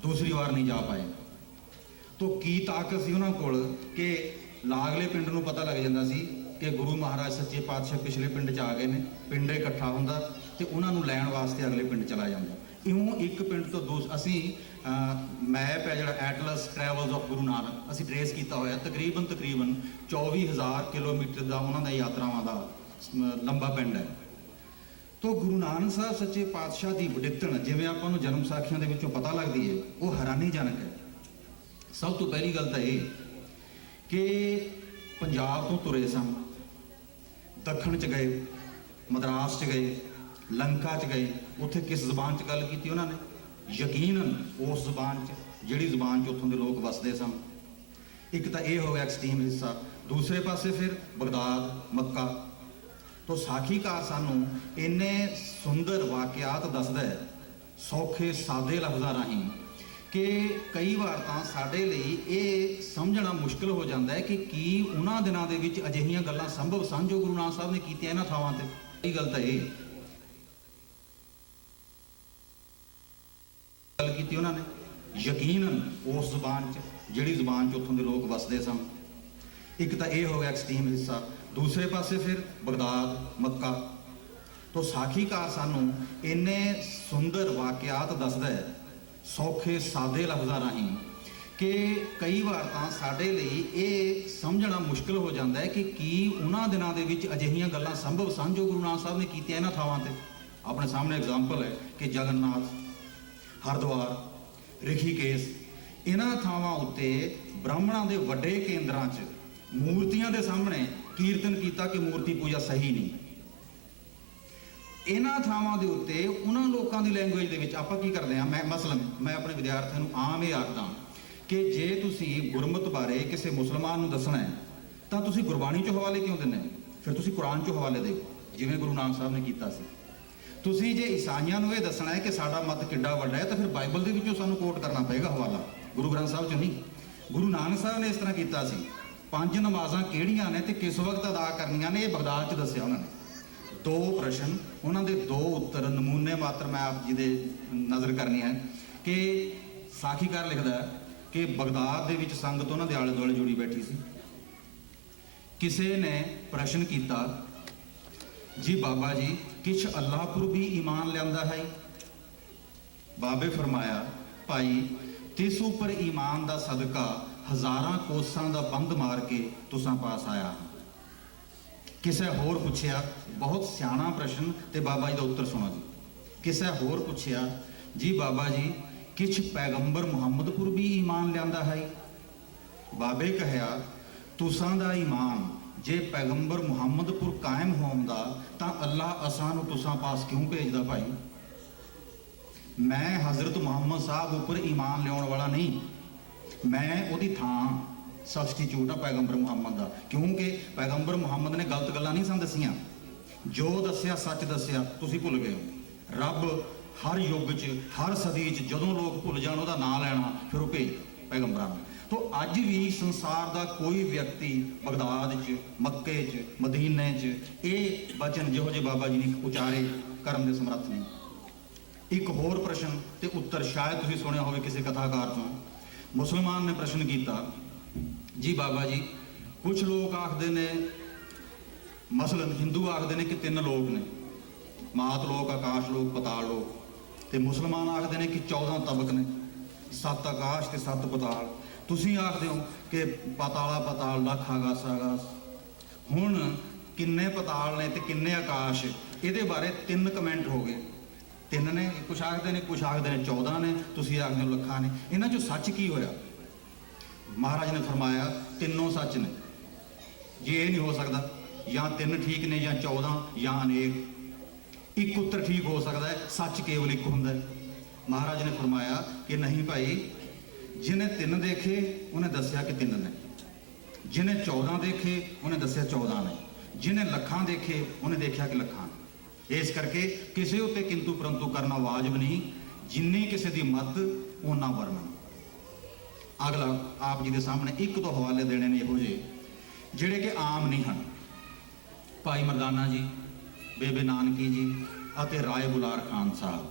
ਦੂਸਰੀ ਵਾਰ ਨਹੀਂ ਜਾ ਪਾਏ। ਤੋ ਕੀ ਤਾਕਤ ਸੀ ਉਹਨਾਂ ਕੋਲ ਕਿ ਲਾਗਲੇ ਪਿੰਡ ਨੂੰ ਪਤਾ ਲੱਗ ਜਾਂਦਾ ਸੀ ਕਿ ਗੁਰੂ ਮਹਾਰਾਜ ਸੱਚੇ ਪਾਤਸ਼ਾਹ ਪਿਛਲੇ ਪਿੰਡ 'ਚ ਆ ਗਏ ਨੇ, ਪਿੰਡ ਇਕੱਠਾ ਹੁੰਦਾ ਤੇ ਉਹਨਾਂ ਨੂੰ ਲੈਣ ਵਾਸਤੇ ਅਗਲੇ ਪਿੰਡ ਚਲਾ ਜਾਂਦਾ। ਇਉਂ ਇੱਕ ਪਿੰਡ ਤੋਂ ਦੂਸ, ਅਸੀਂ ਮੈਪ ਹੈ ਜਿਹੜਾ atlas travels of Guru Nanak ਅਸੀਂ ਟ੍ਰੇਸ ਕੀਤਾ ਹੋਇਆ ਤਕਰੀਬਨ ਤਕਰੀਬਨ 24000 ਕਿਲੋਮੀਟਰ ਦਾ ਉਹਨਾਂ ਦਾ ਯਾਤਰਾਵਾਂ ਦਾ ਲੰਬਾ ਪਿੰਡ ਹੈ। ਤੋ ਗੁਰੂ ਨਾਨਕ ਸਾਹਿਬ ਸੱਚੇ ਪਾਤਸ਼ਾਹ ਦੀ ਵਡਿੱਤਣ, ਜਿਵੇਂ ਆਪਾਂ ਨੂੰ ਜਨਮ ਸਾਖੀਆਂ ਦੇ ਵਿੱਚੋਂ ਪਤਾ ਲੱਗਦੀ ਹੈ ਉਹ ਹੈਰਾਨੀਜਨਕ ਹੈ। ਸਭ ਤੋਂ ਪਹਿਲੀ ਗੱਲ ਤਾਂ ਇਹ ਕਿ ਪੰਜਾਬ ਤੋਂ ਤੁਰੇ ਸਨ। ਦੱਖਣ ਚ ਗਏ, ਮਦਰਾਸ ਚ ਗਏ, ਲੰਕਾ ਚ ਗਏ, ਉੱਥੇ ਕਿਸ ਜ਼ਬਾਨ ਚ ਗੱਲ ਕੀਤੀ ਉਹਨਾਂ ਨੇ? ਯਕੀਨਨ ਉਸ ਜ਼ਬਾਨ ਚ, ਜਿਹੜੀ ਜ਼ਬਾਨ ਚ ਉੱਥੋਂ ਦੇ ਲੋਕ ਵਸਦੇ ਸਨ। ਇੱਕ ਤਾਂ ਇਹ ਹੋ ਗਿਆ ਐਕਸਟ੍ਰੀਮ ਹਿੱਸਾ, ਦੂਸਰੇ ਪਾਸੇ ਫਿਰ ਬਗਦਾਦ, ਮੱਕਾ ਤੋਂ ਸਾਖੀਕਾਰ ਸਾਨੂੰ ਇੰਨੇ ਸੁੰਦਰ ਵਾਕਿਆਤ ਦੱਸਦਾ ਹੈ, ਸੌਖੇ ਸਾਦੇ ਲਫ਼ਜ਼ਾਂ ਰਾਹੀਂ, ਕਿ ਕਈ ਵਾਰ ਤਾਂ ਸਾਡੇ ਲਈ ਇਹ ਸਮਝਣਾ ਮੁਸ਼ਕਲ ਹੋ ਜਾਂਦਾ ਹੈ ਕਿ ਕੀ ਉਹਨਾਂ ਦਿਨਾਂ ਦੇ ਵਿੱਚ ਅਜਿਹੀਆਂ ਗੱਲਾਂ ਸੰਭਵ ਸਨ ਜੋ ਗੁਰੂ ਨਾਨਕ ਸਾਹਿਬ ਨੇ ਕੀਤੀਆਂ ਇਹਨਾਂ ਥਾਵਾਂ ਤੇ? ਇਹ ਗੱਲ ਤਾਂ ਇਹ। ਗੱਲ ਕੀਤੀ ਉਹਨਾਂ ਨੇ। ਯਕੀਨਨ ਉਸ ਜ਼ੁਬਾਨ 'ਚ, ਜਿਹੜੀ ਜ਼ੁਬਾਨ 'ਚ ਉੱਥੋਂ ਦੇ ਲੋਕ ਵਸਦੇ ਸਨ। ਇੱਕ ਤਾਂ ਇਹ ਹੋ ਗਿਆ ਐਕਸਟ੍ਰੀਮ ਹਿੱਸਾ। ਦੂਸਰੇ ਪਾਸੇ ਫਿਰ ਬਗਦਾਦ, ਮੱਕਾ। ਤੋਂ ਸਾਖੀਕਾਰ ਸਾਨੂੰ ਇੰਨੇ ਸੁੰਦਰ ਵਾਕਿਆਤ ਦੱਸਦਾ ਹੈ, ਸੌਖੇ, ਸਾਦੇ ਲਫ਼ਜ਼ਾਂ ਰਾਹੀਂ, ਕਿ ਕਈ ਵਾਰ ਤਾਂ ਸਾਡੇ ਲਈ ਇਹ ਸਮਝਣਾ ਮੁਸ਼ਕਲ ਹੋ ਜਾਂਦਾ ਹੈ ਕਿ ਕੀ ਉਹਨਾਂ ਦਿਨਾਂ ਦੇ ਵਿੱਚ ਅਜਿਹੀਆਂ ਗੱਲਾਂ ਸੰਭਵ ਸਨ ਜੋ ਗੁਰੂ ਨਾਨਕ ਸਾਹਿਬ ਨੇ ਕੀਤੀਆਂ ਇਹਨਾਂ ਥਾਵਾਂ ਤੇ? ਆਪਣੇ ਸਾਹਮਣੇ ਐਗਜ਼ਾਮਪਲ ਹੈ ਕਿ ਜਗਨਨਾਥ, ਹਰਿਦੁਆਰ, ਰਿਖੀਕੇਸ, ਇਹਨਾਂ ਥਾਵਾਂ ਉੱਤੇ ਬ੍ਰਾਹਮਣਾਂ ਦੇ ਵੱਡੇ ਕੇਂਦਰਾਂ 'ਚ, ਮੂਰਤੀਆਂ ਦੇ ਸਾਹਮਣੇ ਕੀਰਤਨ ਕੀਤਾ ਕਿ ਮੂਰਤੀ ਪੂਜਾ ਸਹੀ ਨਹੀਂ। ਇਹਨਾਂ ਥਾਵਾਂ ਦੇ ਉੱਤੇ ਉਹਨਾਂ ਲੋਕਾਂ ਦੀ ਲੈਂਗੁਏਜ ਦੇ ਵਿੱਚ ਆਪਾਂ ਕੀ ਕਰਦੇ ਆ ਮੈਂ ਮਸਲਨ ਮੈਂ ਆਪਣੇ ਵਿਦਿਆਰਥੀਆਂ ਨੂੰ ਆਮ ਇਹ ਆਖਦਾ ਕਿ ਜੇ ਤੁਸੀਂ ਗੁਰਮਤ ਬਾਰੇ ਕਿਸੇ ਮੁਸਲਮਾਨ ਨੂੰ ਦੱਸਣਾ ਹੈ, ਤਾਂ ਤੁਸੀਂ ਗੁਰਬਾਣੀ ਚੋਂ ਹਵਾਲੇ ਕਿਉਂ ਦਿੰਦੇ ਫਿਰ ਤੁਸੀਂ ਕੁਰਾਨ ਚੋਂ ਹਵਾਲੇ ਦਿਓ, ਜਿਵੇਂ ਗੁਰੂ ਨਾਨਕ ਸਾਹਿਬ ਨੇ ਕੀਤਾ ਸੀ। ਤੁਸੀਂ ਜੇ ਈਸਾਈਆਂ ਨੂੰ ਇਹ ਦੱਸਣਾ ਹੈ ਕਿ ਸਾਡਾ ਮਤ ਕਿੱਡਾ ਵੱਡਾ ਹੈ, ਤਾਂ ਫਿਰ ਬਾਈਬਲ ਦੇ ਵਿੱਚੋਂ ਸਾਨੂੰ ਕੋਟ ਕਰਨਾ ਪਏਗਾ ਹਵਾਲਾ। ਗੁਰੂ ਗ੍ਰੰਥ ਸਾਹਿਬ ਚੋਂ ਨਹੀਂ। ਗੁਰੂ ਨਾਨਕ ਸਾਹਿਬ ਨੇ ਇਸ ਤਰ੍ਹਾਂ ਕੀਤਾ ਸੀ। ਪੰਜ ਨਮਾਜ਼ਾਂ ਕਿਹੜੀਆਂ ਨੇ ਤੇ ਕਿਸ ਵਕਤ ਅਦਾ ਕਰਨੀਆਂ ਨੇ, ਇਹ ਬਗਦਾਦ 'ਚ ਦੱਸਿਆ ਉਹਨਾਂ ਨੇ। ਦੋ ਪ੍ਰਸ਼ਨ, ਉਹਨਾਂ ਦੇ ਦੋ ਉੱਤਰ, ਨਮੂਨੇ ਮਾਤਰ ਮੈਂ ਆਪ ਜੀ ਦੇ ਨਜ਼ਰ ਕਰਨੀ ਹੈ ਕਿ ਸਾਖੀਕਾਰ ਲਿਖਦਾ ਕਿ ਬਗਦਾਦ ਦੇ ਵਿੱਚ ਸੰਗਤ ਉਹਨਾਂ ਦੇ ਆਲੇ ਦੁਆਲੇ ਜੁੜੀ ਬੈਠੀ ਸੀ। ਕਿਸੇ ਨੇ ਪ੍ਰਸ਼ਨ ਕੀਤਾ, ਜੀ ਬਾਬਾ ਜੀ, ਕਿਛ ਅੱਲਾਹ ਪਰ ਵੀ ਈਮਾਨ ਲਿਆਂਦਾ ਹੈ? ਬਾਬੇ ਫਰਮਾਇਆ, ਭਾਈ, ਤਿਸ ਉਪਰ ਈਮਾਨ ਦਾ ਸਦਕਾ ਹਜ਼ਾਰਾਂ ਕੋਸਾਂ ਦਾ ਬੰਦ ਮਾਰ ਕੇ ਤੁਸਾਂ ਪਾਸ ਆਇਆ ਕਿਸੇ ਹੋਰ ਪੁੱਛਿਆ, ਬਹੁਤ ਸਿਆਣਾ ਪ੍ਰਸ਼ਨ ਤੇ ਬਾਬਾ ਜੀ ਦਾ ਉੱਤਰ ਸੁਣੋ ਜੀ। ਕਿਸੇ ਹੋਰ ਪੁੱਛਿਆ, ਜੀ ਬਾਬਾ ਜੀ, ਕਿਛ ਪੈਗੰਬਰ ਮੁਹੰਮਦਪੁਰ ਵੀ ਈਮਾਨ ਲਿਆਂਦਾ ਹੈ? ਬਾਬੇ ਕਹਿਆ, ਤੁਸਾਂ ਦਾ ਈਮਾਨ, ਜੇ ਪੈਗੰਬਰ ਮੁਹੰਮਦਪੁਰ ਕਾਇਮ ਹੋਣ ਦਾ ਤਾਂ ਅੱਲਾਹ ਅਸਾਂ ਨੂੰ ਤੁਸਾਂ ਪਾਸ ਕਿਉਂ ਭੇਜਦਾ ਭਾਈ? ਮੈਂ ਹਜ਼ਰਤ ਮੁਹੰਮਦ ਸਾਹਿਬ ਉੱਪਰ ਈਮਾਨ ਲਿਆਉਣ ਵਾਲਾ ਨਹੀਂ। ਮੈਂ ਉਹਦੀ ਥਾਂ ਸਬਸਟੀਚਿਊਟ ਆ ਪੈਗੰਬਰ ਮੁਹੰਮਦ ਦਾ। ਕਿਉਂਕਿ ਪੈਗੰਬਰ ਮੁਹੰਮਦ ਨੇ ਗਲਤ ਗੱਲਾਂ ਨਹੀਂ ਸਨ ਦੱਸੀਆਂ। ਜੋ ਦੱਸਿਆ, ਸੱਚ ਦੱਸਿਆ, ਤੁਸੀਂ ਭੁੱਲ ਗਏ ਹੋ। ਰੱਬ ਹਰ ਯੁੱਗ 'ਚ, ਹਰ ਸਦੀ 'ਚ ਜਦੋਂ ਲੋਕ ਭੁੱਲ ਜਾਣ, ਉਹਦਾ ਨਾਂ ਲੈਣਾ ਫਿਰ ਉਹ ਭੇਜ ਪੈਗੰਬਰਾਂ ਨੂੰ। ਤੋਂ ਅੱਜ ਵੀ ਸੰਸਾਰ ਦਾ ਕੋਈ ਵਿਅਕਤੀ ਬਗਦਾਦ 'ਚ, ਮੱਕੇ 'ਚ, ਮਦੀਨੇ 'ਚ, ਇਹ ਬਚਨ ਜਿਹੋ ਜਿਹੇ ਬਾਬਾ ਜੀ ਨੇ ਉਚਾਰੇ ਕਰਮ ਦੇ ਸਮਰੱਥ ਨਹੀਂ ਇੱਕ ਹੋਰ ਪ੍ਰਸ਼ਨ ਤੇ ਉੱਤਰ, ਸ਼ਾਇਦ ਤੁਸੀਂ ਸੁਣਿਆ ਹੋਵੇ ਕਿਸੇ ਕਥਾਕਾਰ ਤੋਂ। ਮੁਸਲਮਾਨ ਨੇ ਪ੍ਰਸ਼ਨ ਕੀਤਾ, ਜੀ ਬਾਬਾ ਜੀ ਕੁਝ ਲੋਕ ਆਖਦੇ ਨੇ, ਮਸਲਨ ਹਿੰਦੂ ਆਖਦੇ ਨੇ ਕਿ ਤਿੰਨ ਲੋਕ ਨੇ, ਮਾਤ ਲੋਕ, ਆਕਾਸ਼ ਲੋਕ, ਪਤਾਲ ਲੋਕ, ਤੇ ਮੁਸਲਮਾਨ ਆਖਦੇ ਨੇ ਕਿ 14 ਤਬਕ ਨੇ, ਸੱਤ ਆਕਾਸ਼ ਤੇ ਸੱਤ ਪਤਾਲ। ਤੁਸੀਂ ਆਖਦੇ ਹੋ ਕਿ ਪਤਾਲਾ ਪਤਾਲ, ਲੱਖ ਆਗਾਸ ਆਗਾਸ ਹੁਣ ਕਿੰਨੇ ਪਤਾਲ ਨੇ ਤੇ ਕਿੰਨੇ ਆਕਾਸ਼? ਇਹਦੇ ਬਾਰੇ ਤਿੰਨ ਕਮੈਂਟ ਹੋ ਗਏ। ਤਿੰਨ ਨੇ, ਕੁਛ ਆਖਦੇ ਨੇ, ਕੁਛ ਆਖਦੇ ਨੇ 14 ਨੇ, ਤੁਸੀਂ ਆਖਦੇ ਹੋ ਲੱਖਾਂ ਨੇ। ਇਹਨਾਂ 'ਚੋਂ ਸੱਚ ਕੀ ਹੋਇਆ? ਮਹਾਰਾਜ ਨੇ ਫਰਮਾਇਆ, ਤਿੰਨੋਂ ਸੱਚ ਨੇ। ਜੇ ਇਹ ਨਹੀਂ ਹੋ ਸਕਦਾ, ਜਾਂ ਤਿੰਨ ਠੀਕ ਨੇ, ਜਾਂ 14 ਜਾਂ ਅਨੇਕ। ਇੱਕ ਉੱਤਰ ਠੀਕ ਹੋ ਸਕਦਾ ਹੈ, ਸੱਚ ਕੇਵਲ ਇੱਕ ਹੁੰਦਾ ਹੈ। ਮਹਾਰਾਜ ਨੇ ਫਰਮਾਇਆ ਕਿ ਨਹੀਂ ਭਾਈ, ਜਿਹਨੇ ਤਿੰਨ ਦੇਖੇ, ਉਹਨੇ ਦੱਸਿਆ ਕਿ ਤਿੰਨ ਨੇ। ਜਿਹਨੇ 14 ਦੇਖੇ, ਉਹਨੇ ਦੱਸਿਆ 14 ਨੇ। ਜਿਹਨੇ ਲੱਖਾਂ ਦੇਖੇ, ਉਹਨੇ ਦੇਖਿਆ ਕਿ ਲੱਖਾਂ ਨੇ। ਇਸ ਕਰਕੇ ਕਿਸੇ ਉੱਤੇ ਕਿੰਤੂ ਪਰੰਤੂ ਕਰਨਾ ਵਾਜਬ ਨਹੀਂ, ਜਿੰਨੀ ਕਿਸੇ ਦੀ ਮਤ ਉਹਨਾਂ ਵਰਣਨ। ਅਗਲਾ, ਆਪ ਜੀ ਦੇ ਸਾਹਮਣੇ ਇੱਕ ਤੋਂ ਹਵਾਲੇ ਦੇਣੇ ਨੇ ਇਹੋ ਜਿਹੇ, ਜਿਹੜੇ ਕਿ ਆਮ ਨਹੀਂ ਹਨ। ਭਾਈ ਮਰਦਾਨਾ ਜੀ, ਬੇਬੇ ਨਾਨਕੀ ਜੀ ਅਤੇ ਰਾਏ ਬੁਲਾਰ ਖਾਨ ਸਾਹਿਬ,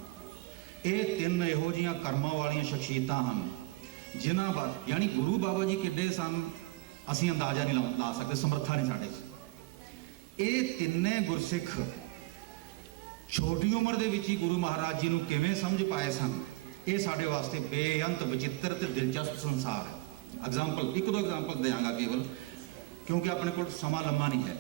ਇਹ ਤਿੰਨ ਇਹੋ ਜੀਆਂ ਕਰਮਾਂ ਵਾਲੀਆਂ ਸ਼ਖਸੀਅਤਾਂ ਹਨ, ਜਿਨ੍ਹਾਂ ਬਾ, ਯਾਨੀ ਗੁਰੂ ਬਾਬਾ ਜੀ ਕਿੱਡੇ ਸਨ, ਅਸੀਂ ਅੰਦਾਜ਼ਾ ਨਹੀਂ ਲਾ ਲਾ ਸਕਦੇ, ਸਮਰੱਥਾ ਨਹੀਂ ਸਾਡੇ 'ਚ। ਇਹ ਤਿੰਨੇ ਗੁਰਸਿੱਖ ਛੋਟੀ ਉਮਰ ਦੇ ਵਿੱਚ ਹੀ ਗੁਰੂ ਮਹਾਰਾਜ ਜੀ ਨੂੰ ਕਿਵੇਂ ਸਮਝ ਪਾਏ ਸਨ, ਇਹ ਸਾਡੇ ਵਾਸਤੇ ਬੇਅੰਤ, ਵਿਚਿੱਤਰ ਤੇ ਦਿਲਚਸਪ ਸੰਸਾਰ ਹੈ। ਐਗਜ਼ਾਮਪਲ ਇੱਕ ਦੋ ਐਗਜ਼ਾਮਪਲ ਦਿਆਂਗਾ ਕੇਵਲ, ਕਿਉਂਕਿ ਆਪਣੇ ਕੋਲ ਸਮਾਂ ਲੰਮਾ ਨਹੀਂ ਹੈ।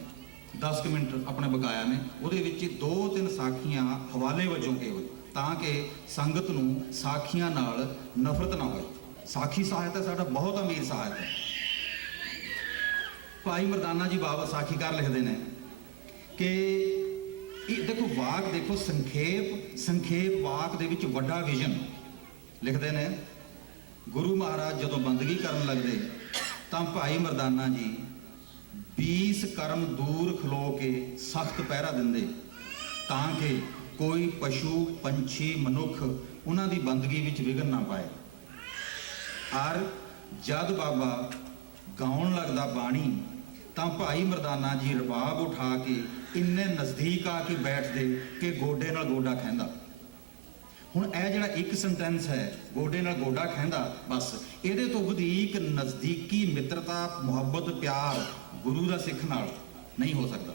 10 ਕੁ ਮਿੰਟ ਆਪਣੇ ਬਕਾਇਆ ਨੇ, ਉਹਦੇ ਵਿੱਚ ਦੋ ਤਿੰਨ ਸਾਖੀਆਂ ਹਵਾਲੇ ਵਜੋਂ ਕੇਵਲ ਤਾਂ ਕਿ ਸੰਗਤ ਨੂੰ ਸਾਖੀਆਂ ਨਾਲ ਨਫ਼ਰਤ ਨਾ ਹੋਏ। ਸਾਖੀ ਸਾਹਿਤ ਹੈ ਸਾਡਾ ਬਹੁਤ ਅਮੀਰ ਸਾਹਿਤ ਹੈ। ਭਾਈ ਮਰਦਾਨਾ ਜੀ ਬਾਬਾ ਸਾਖੀਕਾਰ ਲਿਖਦੇ ਨੇ ਕਿ ਇਹ ਦੇਖੋ ਵਾਕ ਦੇਖੋ ਸੰਖੇਪ ਸੰਖੇਪ ਵਾਕ ਦੇ ਵਿੱਚ ਵੱਡਾ ਵਿਜ਼ਨ ਲਿਖਦੇ ਨੇ, ਗੁਰੂ ਮਹਾਰਾਜ ਜਦੋਂ ਬੰਦਗੀ ਕਰਨ ਲੱਗਦੇ, ਤਾਂ ਭਾਈ ਮਰਦਾਨਾ ਜੀ 20 ਕਰਮ ਦੂਰ ਖਲੋ ਕੇ ਸਖਤ ਪਹਿਰਾ ਦਿੰਦੇ, ਤਾਂ ਕਿ ਕੋਈ ਪਸ਼ੂ, ਪੰਛੀ, ਮਨੁੱਖ ਉਹਨਾਂ ਦੀ ਬੰਦਗੀ ਵਿੱਚ ਵਿਘਨ ਨਾ ਪਾਏ। ਔਰ ਜਦ ਬਾਬਾ ਗਾਉਣ ਲੱਗਦਾ ਬਾਣੀ ਤਾਂ ਭਾਈ ਮਰਦਾਨਾ ਜੀ ਰਬਾਬ ਉਠਾ ਕੇ ਇੰਨੇ ਨਜ਼ਦੀਕ ਆ ਕੇ ਬੈਠਦੇ ਕਿ ਗੋਡੇ ਨਾਲ ਗੋਡਾ ਖਹਿੰਦਾ। ਹੁਣ ਇਹ ਜਿਹੜਾ ਇੱਕ ਸੈਂਟੈਂਸ ਹੈ, ਗੋਡੇ ਨਾਲ ਗੋਡਾ ਖਹਿੰਦਾ, ਬਸ ਇਹਦੇ ਤੋਂ ਵਧੇਕ ਨਜ਼ਦੀਕੀ ਮਿੱਤਰਤਾ, ਮੁਹੱਬਤ, ਪਿਆਰ ਗੁਰੂ ਦਾ ਸਿੱਖ ਨਾਲ ਨਹੀਂ ਹੋ ਸਕਦਾ।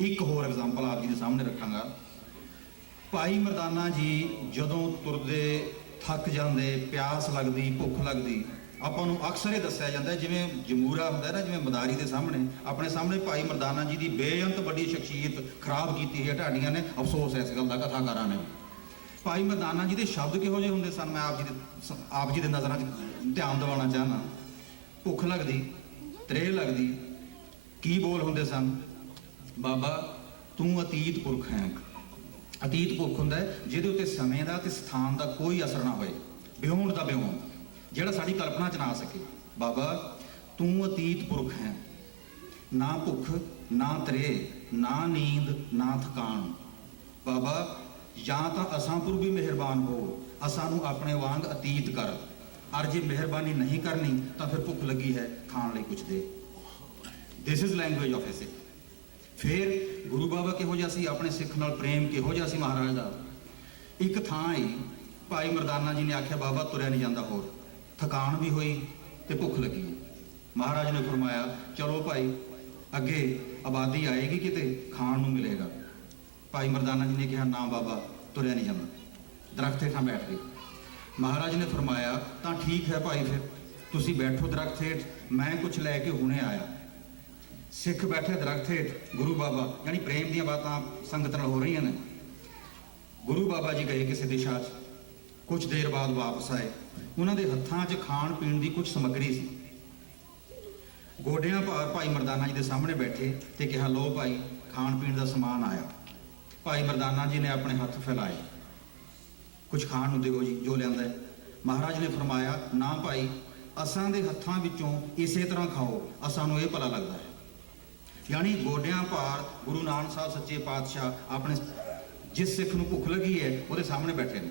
ਇੱਕ ਹੋਰ ਐਗਜ਼ਾਮਪਲ ਆਪ ਜੀ ਦੇ ਸਾਹਮਣੇ ਰੱਖਾਂਗਾ। ਭਾਈ ਮਰਦਾਨਾ ਜੀ ਜਦੋਂ ਤੁਰਦੇ, ਥੱਕ ਜਾਂਦੇ, ਪਿਆਸ ਲੱਗਦੀ, ਭੁੱਖ ਲੱਗਦੀ ਆਪਾਂ ਨੂੰ ਅਕਸਰ ਇਹ ਦੱਸਿਆ ਜਾਂਦਾ ਜਿਵੇਂ ਜਮੂਰਾ ਹੁੰਦਾ ਨਾ, ਜਿਵੇਂ ਮਦਾਰੀ ਦੇ ਸਾਹਮਣੇ, ਆਪਣੇ ਸਾਹਮਣੇ ਭਾਈ ਮਰਦਾਨਾ ਜੀ ਦੀ ਬੇਅੰਤ ਵੱਡੀ ਸ਼ਖਸੀਅਤ ਖਰਾਬ ਕੀਤੀ ਹੈ, ਢਾਡੀਆਂ ਨੇ, ਅਫਸੋਸ ਹੈ ਇਸ ਗੱਲ ਦਾ, ਕਥਾਕਾਰਾਂ ਨੇ। ਭਾਈ ਮਰਦਾਨਾ ਜੀ ਦੇ ਸ਼ਬਦ ਕਿਹੋ ਜਿਹੇ ਹੁੰਦੇ ਸਨ? ਮੈਂ ਆਪ ਜੀ ਦੇ ਸ- ਆਪ ਜੀ ਦੇ ਨਜ਼ਰਾਂ 'ਚ ਧਿਆਨ ਦਿਵਾਉਣਾ ਚਾਹਨਾ ਭੁੱਖ ਲੱਗਦੀ, ਤ੍ਰੇਹ ਲੱਗਦੀ, ਕੀ ਬੋਲ ਹੁੰਦੇ ਸਨ? ਬਾਬਾ, ਤੂੰ ਅਤੀਤ ਪੁਰਖ ਹੈ। ਅਤੀਤ ਪੁਰਖ ਹੁੰਦਾ ਜਿਹਦੇ ਉੱਤੇ ਸਮੇਂ ਦਾ ਤੇ ਸਥਾਨ ਦਾ ਕੋਈ ਅਸਰ ਨਾ ਹੋਏ। ਬਿਯੋਂਡ ਦਾ ਬਿਯੋਂਡ ਜਿਹੜਾ ਸਾਡੀ ਕਲਪਨਾ ਚ ਨਾ ਆ ਸਕੇ। ਬਾਬਾ, ਤੂੰ ਅਤੀਤ ਪੁਰਖ ਹੈ। ਨਾ ਭੁੱਖ, ਨਾ ਤਰੇ ਨਾ ਨੀਂਦ, ਨਾ ਥਕਾਨ। ਬਾਬਾ, ਜਾਂ ਤਾਂ ਅਸਾਂ ਪਰ ਵੀ ਮਿਹਰਬਾਨ ਹੋ। ਅਸਾਂ ਨੂੰ ਆਪਣੇ ਵਾਂਗ ਅਤੀਤ ਕਰ। ਅਰ ਜੇ ਮਿਹਰਬਾਨੀ ਨਹੀਂ ਕਰਨੀ, ਤਾਂ ਫਿਰ ਭੁੱਖ ਲੱਗੀ ਹੈ ਖਾਣ ਲਈ ਕੁਝ ਦੇ। ਥਿਸ ਇਜ਼ ਲੈਂਗੁਏਜ ਆਫ ਐਸੇ ਫਿਰ ਗੁਰੂ ਬਾਬਾ ਕਿਹੋ ਜਿਹਾ ਸੀ? ਆਪਣੇ ਸਿੱਖ ਨਾਲ ਪ੍ਰੇਮ ਕਿਹੋ ਜਿਹਾ ਸੀ ਮਹਾਰਾਜ ਦਾ? ਇੱਕ ਥਾਂ ਹੀ ਭਾਈ ਮਰਦਾਨਾ ਜੀ ਨੇ ਆਖਿਆ, ਬਾਬਾ, ਤੁਰਿਆ ਨਹੀਂ ਜਾਂਦਾ ਹੋਰ। ਥਕਾਨ ਵੀ ਹੋਈ ਤੇ ਭੁੱਖ ਲੱਗੀ। ਮਹਾਰਾਜ ਨੇ ਫਰਮਾਇਆ, ਚਲੋ ਭਾਈ, ਅੱਗੇ ਆਬਾਦੀ ਆਏਗੀ ਕਿਤੇ, ਖਾਣ ਨੂੰ ਮਿਲੇਗਾ। ਭਾਈ ਮਰਦਾਨਾ ਜੀ ਨੇ ਕਿਹਾ, ਨਾ ਬਾਬਾ, ਤੁਰਿਆ ਨਹੀਂ ਜਾਂਦਾ। ਦਰਖਤ ਹੇਠਾਂ ਬੈਠ ਗਏ। ਮਹਾਰਾਜ ਨੇ ਫਰਮਾਇਆ, ਤਾਂ ਠੀਕ ਹੈ ਭਾਈ ਫਿਰ, ਤੁਸੀਂ ਬੈਠੋ ਦਰਖਤ ਹੇਠ, ਮੈਂ ਕੁਝ ਲੈ ਕੇ ਹੁਣੇ ਆਇਆ। ਸਿੱਖ ਬੈਠੇ ਦਰਖਤ ਹੇਠ, ਗੁਰੂ ਬਾਬਾ, ਯਾਨੀ ਪ੍ਰੇਮ ਦੀਆਂ ਬਾਤਾਂ ਸੰਗਤ ਨਾਲ ਹੋ ਰਹੀਆਂ ਨੇ। ਗੁਰੂ ਬਾਬਾ ਜੀ ਗਏ ਕਿਸੇ ਦਿਸ਼ਾ 'ਚ। ਕੁਝ ਦੇਰ ਬਾਅਦ ਵਾਪਸ ਆਏ। ਉਹਨਾਂ ਦੇ ਹੱਥਾਂ 'ਚ ਖਾਣ ਪੀਣ ਦੀ ਕੁਝ ਸਮੱਗਰੀ ਸੀ। ਗੋਡਿਆਂ ਭਾਰ ਭਾਈ ਮਰਦਾਨਾ ਜੀ ਦੇ ਸਾਹਮਣੇ ਬੈਠੇ ਤੇ ਕਿਹਾ ਲੋ ਭਾਈ, ਖਾਣ ਪੀਣ ਦਾ ਸਮਾਨ ਆਇਆ। ਭਾਈ ਮਰਦਾਨਾ ਜੀ ਨੇ ਆਪਣੇ ਹੱਥ ਫੈਲਾਏ। ਕੁਝ ਖਾਣ ਨੂੰ ਦਿਓ ਜੀ, ਜੋ ਲਿਆਂਦਾ ਹੈ। ਮਹਾਰਾਜ ਨੇ ਫਰਮਾਇਆ, ਨਾ ਭਾਈ, ਅਸਾਂ ਦੇ ਹੱਥਾਂ ਵਿੱਚੋਂ ਇਸੇ ਤਰ੍ਹਾਂ ਖਾਓ ਅਸਾਂ ਨੂੰ ਇਹ ਭਲਾ ਲੱਗਦਾ ਹੈ। ਯਾਨੀ ਗੋਡਿਆਂ ਭਾਰ ਗੁਰੂ ਨਾਨਕ ਸਾਹਿਬ ਸੱਚੇ ਪਾਤਸ਼ਾਹ ਆਪਣੇ ਜਿਸ ਸਿੱਖ ਨੂੰ ਭੁੱਖ ਲੱਗੀ ਹੈ, ਉਹਦੇ ਸਾਹਮਣੇ ਬੈਠੇ ਨੇ।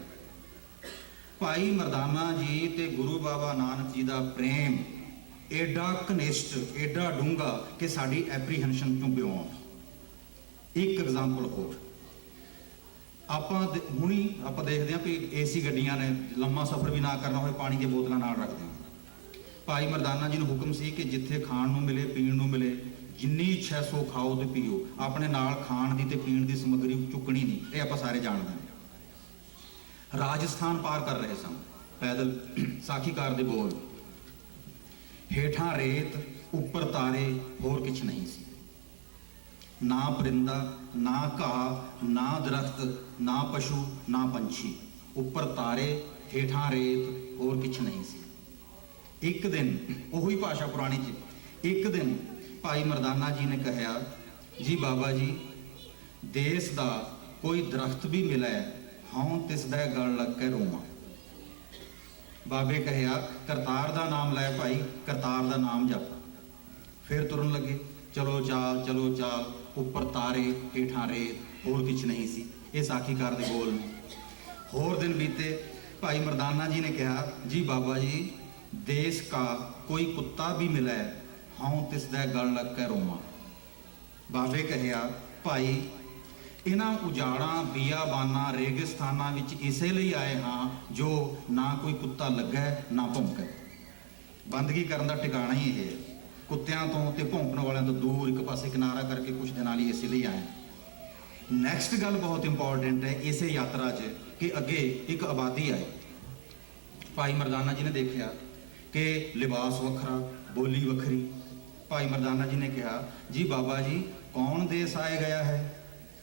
ਭਾਈ ਮਰਦਾਨਾ ਜੀ ਤੇ ਗੁਰੂ ਬਾਬਾ ਨਾਨਕ ਜੀ ਦਾ ਪ੍ਰੇਮ ਏਡਾ ਕਨਿਸ਼ਟ ਏਡਾ ਡੂੰਘਾ ਕਿ ਸਾਡੀ ਐਪਰੀਹੈਂਸ਼ਨ ਤੋਂ ਬਿਯੋਂਡ ਇੱਕ ਐਗਜ਼ਾਮਪਲ ਹੋਰ। ਆਪਾਂ ਦੇ- ਹੁਣੀ ਆਪਾਂ ਦੇਖਦੇ ਹਾਂ ਵੀ ਏਸੀ ਗੱਡੀਆਂ ਨੇ ਲੰਮਾ ਸਫ਼ਰ ਵੀ ਨਾ ਕਰਨਾ ਹੋਵੇ, ਪਾਣੀ ਦੀਆਂ ਬੋਤਲਾਂ ਨਾਲ ਰੱਖਦੇ ਹਾਂ ਭਾਈ ਮਰਦਾਨਾ ਜੀ ਨੂੰ ਹੁਕਮ ਸੀ ਕਿ ਜਿੱਥੇ ਖਾਣ ਨੂੰ ਮਿਲੇ, ਪੀਣ ਨੂੰ ਮਿਲੇ, ਜਿੰਨੀ ਇੱਛਾ ਸੋ ਖਾਓ ਤੇ ਪੀਓ। ਆਪਣੇ ਨਾਲ ਖਾਣ ਦੀ ਤੇ ਪੀਣ ਦੀ ਸਮੱਗਰੀ ਚੁੱਕਣੀ ਨਹੀਂ, ਇਹ ਆਪਾਂ ਸਾਰੇ ਜਾਣਦੇ ਹਾਂ। ਰਾਜਸਥਾਨ ਪਾਰ ਕਰ ਰਹੇ ਸਨ। ਪੈਦਲ ਸਾਖੀਕਾਰ ਦੇ ਬੋਲ, ਹੇਠਾਂ ਰੇਤ, ਉੱਪਰ ਤਾਰੇ, ਹੋਰ ਕੁਛ ਨਹੀਂ ਸੀ। ਨਾ ਪਰਿੰਦਾ, ਨਾ ਘਾਹ, ਨਾ ਦਰਖਤ, ਨਾ ਪਸ਼ੂ, ਨਾ ਪੰਛੀ। ਉੱਪਰ ਤਾਰੇ, ਹੇਠਾਂ ਰੇਤ, ਹੋਰ ਕੁਛ ਨਹੀਂ ਸੀ। ਇੱਕ ਦਿਨ, ਉਹੀ ਭਾਸ਼ਾ ਪੁਰਾਣੀ ਜੀ ਇੱਕ ਦਿਨ ਭਾਈ ਮਰਦਾਨਾ ਜੀ ਨੇ ਕਿਹਾ, ਜੀ ਬਾਬਾ ਜੀ, ਦੇਸ ਦਾ ਕੋਈ ਦਰਖਤ ਵੀ ਮਿਲੇ ਹਉ ਤਿਸ ਦਾ ਗਲ ਲੱਗ ਕੇ ਰੋਵਾਂ। ਬਾਬੇ ਕਹਿਆ ਕਰਤਾਰ ਦਾ ਨਾਮ ਲੈ ਭਾਈ, ਕਰਤਾਰ ਦਾ ਨਾਮ ਜਪ। ਫਿਰ ਤੁਰਨ ਲੱਗੇ, ਚਲੋ ਚਾਲ ਚਲੋ ਚਾਲ, ਉੱਪਰ ਤਾਰੇ, ਹੇਠਾਂ ਰੇਤ, ਹੋਰ ਕੁਛ ਨਹੀਂ ਸੀ। ਇਹ ਸਾਖੀਕਾਰ ਦੇ ਬੋਲ ਨੇ। ਹੋਰ ਦਿਨ ਬੀਤੇ, ਭਾਈ ਮਰਦਾਨਾ ਜੀ ਨੇ ਕਿਹਾ, ਜੀ ਬਾਬਾ ਜੀ, ਦੇਸ ਕਾ ਕੋਈ ਕੁੱਤਾ ਵੀ ਮਿਲੇ ਹਉ ਤਿਸ ਦਾ ਗਲ ਲੱਗ ਕੇ ਰੋਵਾਂ। ਬਾਬੇ ਕਹਿਆ ਭਾਈ ਇਹਨਾਂ ਉਜਾੜਾਂ, ਬੀਆਬਾਨਾਂ, ਰੇਗਿਸਤਾਨਾਂ ਵਿੱਚ ਇਸੇ ਲਈ ਆਏ ਹਾਂ ਜੋ ਨਾ ਕੋਈ ਕੁੱਤਾ ਲੱਗਾ, ਨਾ ਭੌਂਕੇ। ਬੰਦਗੀ ਕਰਨ ਦਾ ਟਿਕਾਣਾ ਹੀ ਇਹ ਹੈ। ਕੁੱਤਿਆਂ ਤੋਂ ਤੇ ਭੌਂਕਣ ਵਾਲਿਆਂ ਤੋਂ ਦੂਰ ਇੱਕ ਪਾਸੇ ਕਿਨਾਰਾ ਕਰਕੇ ਕੁਝ ਦਿਨਾਂ ਲਈ ਇਸੇ ਲਈ ਆਏ ਨੈਕਸਟ ਗੱਲ ਬਹੁਤ ਇੰਪੋਰਟੈਂਟ ਹੈ ਇਸੇ ਯਾਤਰਾ 'ਚ ਕਿ ਅੱਗੇ ਇੱਕ ਆਬਾਦੀ ਆਈ। ਭਾਈ ਮਰਦਾਨਾ ਜੀ ਨੇ ਦੇਖਿਆ ਕਿ ਲਿਬਾਸ ਵੱਖਰਾ, ਬੋਲੀ ਵੱਖਰੀ। ਭਾਈ ਮਰਦਾਨਾ ਜੀ ਨੇ ਕਿਹਾ, ਜੀ ਬਾਬਾ ਜੀ, ਕੌਣ ਦੇਸ ਆਏ ਗਿਆ ਹੈ?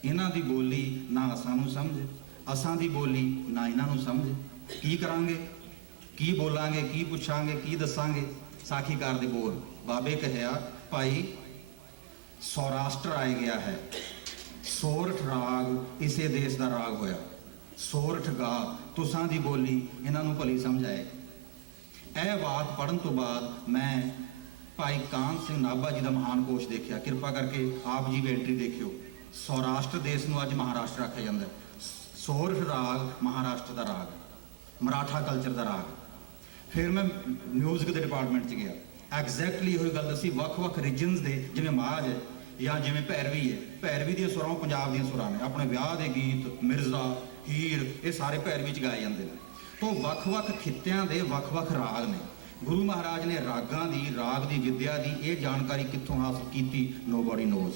ਇਹਨਾਂ ਦੀ ਬੋਲੀ ਨਾ ਅਸਾਂ ਨੂੰ ਸਮਝ, ਅਸਾਂ ਦੀ ਬੋਲੀ ਨਾ ਇਹਨਾਂ ਨੂੰ ਸਮਝ। ਕੀ ਕਰਾਂਗੇ? ਕੀ ਬੋਲਾਂਗੇ? ਕੀ ਪੁੱਛਾਂਗੇ? ਕੀ ਦੱਸਾਂਗੇ? ਸਾਖੀਕਾਰ ਦੇ ਬੋਲ, ਬਾਬੇ ਕਹਿਆ, ਭਾਈ, ਸੌਰਾਸ਼ਟਰ ਆਏ ਗਿਆ ਹੈ। ਸੋਰਠ ਰਾਗ, ਇਸੇ ਦੇਸ਼ ਦਾ ਰਾਗ ਹੋਇਆ। ਸੋਰਠ ਗਾ, ਤੁਸਾਂ ਦੀ ਬੋਲੀ ਇਹਨਾਂ ਨੂੰ ਭਲੀ ਸਮਝ ਆਏ। ਇਹ ਬਾਤ ਪੜਨ ਤੋਂ ਬਾਅਦ ਮੈਂ ਭਾਈ ਕਾਨ ਸਿੰਘ ਨਾਭਾ ਜੀ ਦਾ ਮਹਾਨ ਕੋਸ਼ ਦੇਖਿਆ। ਕਿਰਪਾ ਕਰਕੇ ਆਪ ਜੀ ਵੀ ਐਂਟਰੀ ਦੇਖਿਓ। ਸੌਰਾਸ਼ਟਰ ਦੇਸ਼ ਨੂੰ ਅੱਜ ਮਹਾਰਾਸ਼ਟਰ ਆਖਿਆ ਜਾਂਦਾ ਹੈ। ਸੋਰਠ ਰਾਗ ਮਹਾਰਾਸ਼ਟਰ ਦਾ ਰਾਗ, ਮਰਾਠਾ ਕਲਚਰ ਦਾ ਰਾਗ। ਫਿਰ ਮੈਂ ਮਿਊਜ਼ਿਕ ਦੇ ਡਿਪਾਰਟਮੈਂਟ 'ਚ ਗਿਆ। ਐਗਜ਼ੈਕਟਲੀ ਉਹੀ ਗੱਲ ਦੱਸੀ, ਵੱਖ-ਵੱਖ ਰੀਜਨਸ ਦੇ, ਜਿਵੇਂ ਮਾਝ ਹੈ ਜਾਂ ਜਿਵੇਂ ਭੈਰਵੀ ਹੈ। ਭੈਰਵੀ ਦੀਆਂ ਸੁਰਾਂ ਪੰਜਾਬ ਦੀਆਂ ਸੁਰਾਂ ਨੇ। ਆਪਣੇ ਵਿਆਹ ਦੇ ਗੀਤ, ਮਿਰਜ਼ਾ, ਹੀਰ, ਇਹ ਸਾਰੇ ਭੈਰਵੀ 'ਚ ਗਾਏ ਜਾਂਦੇ ਨੇ। ਤੋਂ ਵੱਖ-ਵੱਖ ਖਿੱਤਿਆਂ ਦੇ ਵੱਖ-ਵੱਖ ਰਾਗ ਨੇ। ਗੁਰੂ ਮਹਾਰਾਜ ਨੇ ਰਾਗਾਂ ਦੀ, ਰਾਗ ਦੀ ਵਿਦਿਆ ਦੀ ਇਹ ਜਾਣਕਾਰੀ ਕਿੱਥੋਂ ਹਾਸਲ ਕੀਤੀ? Nobody knows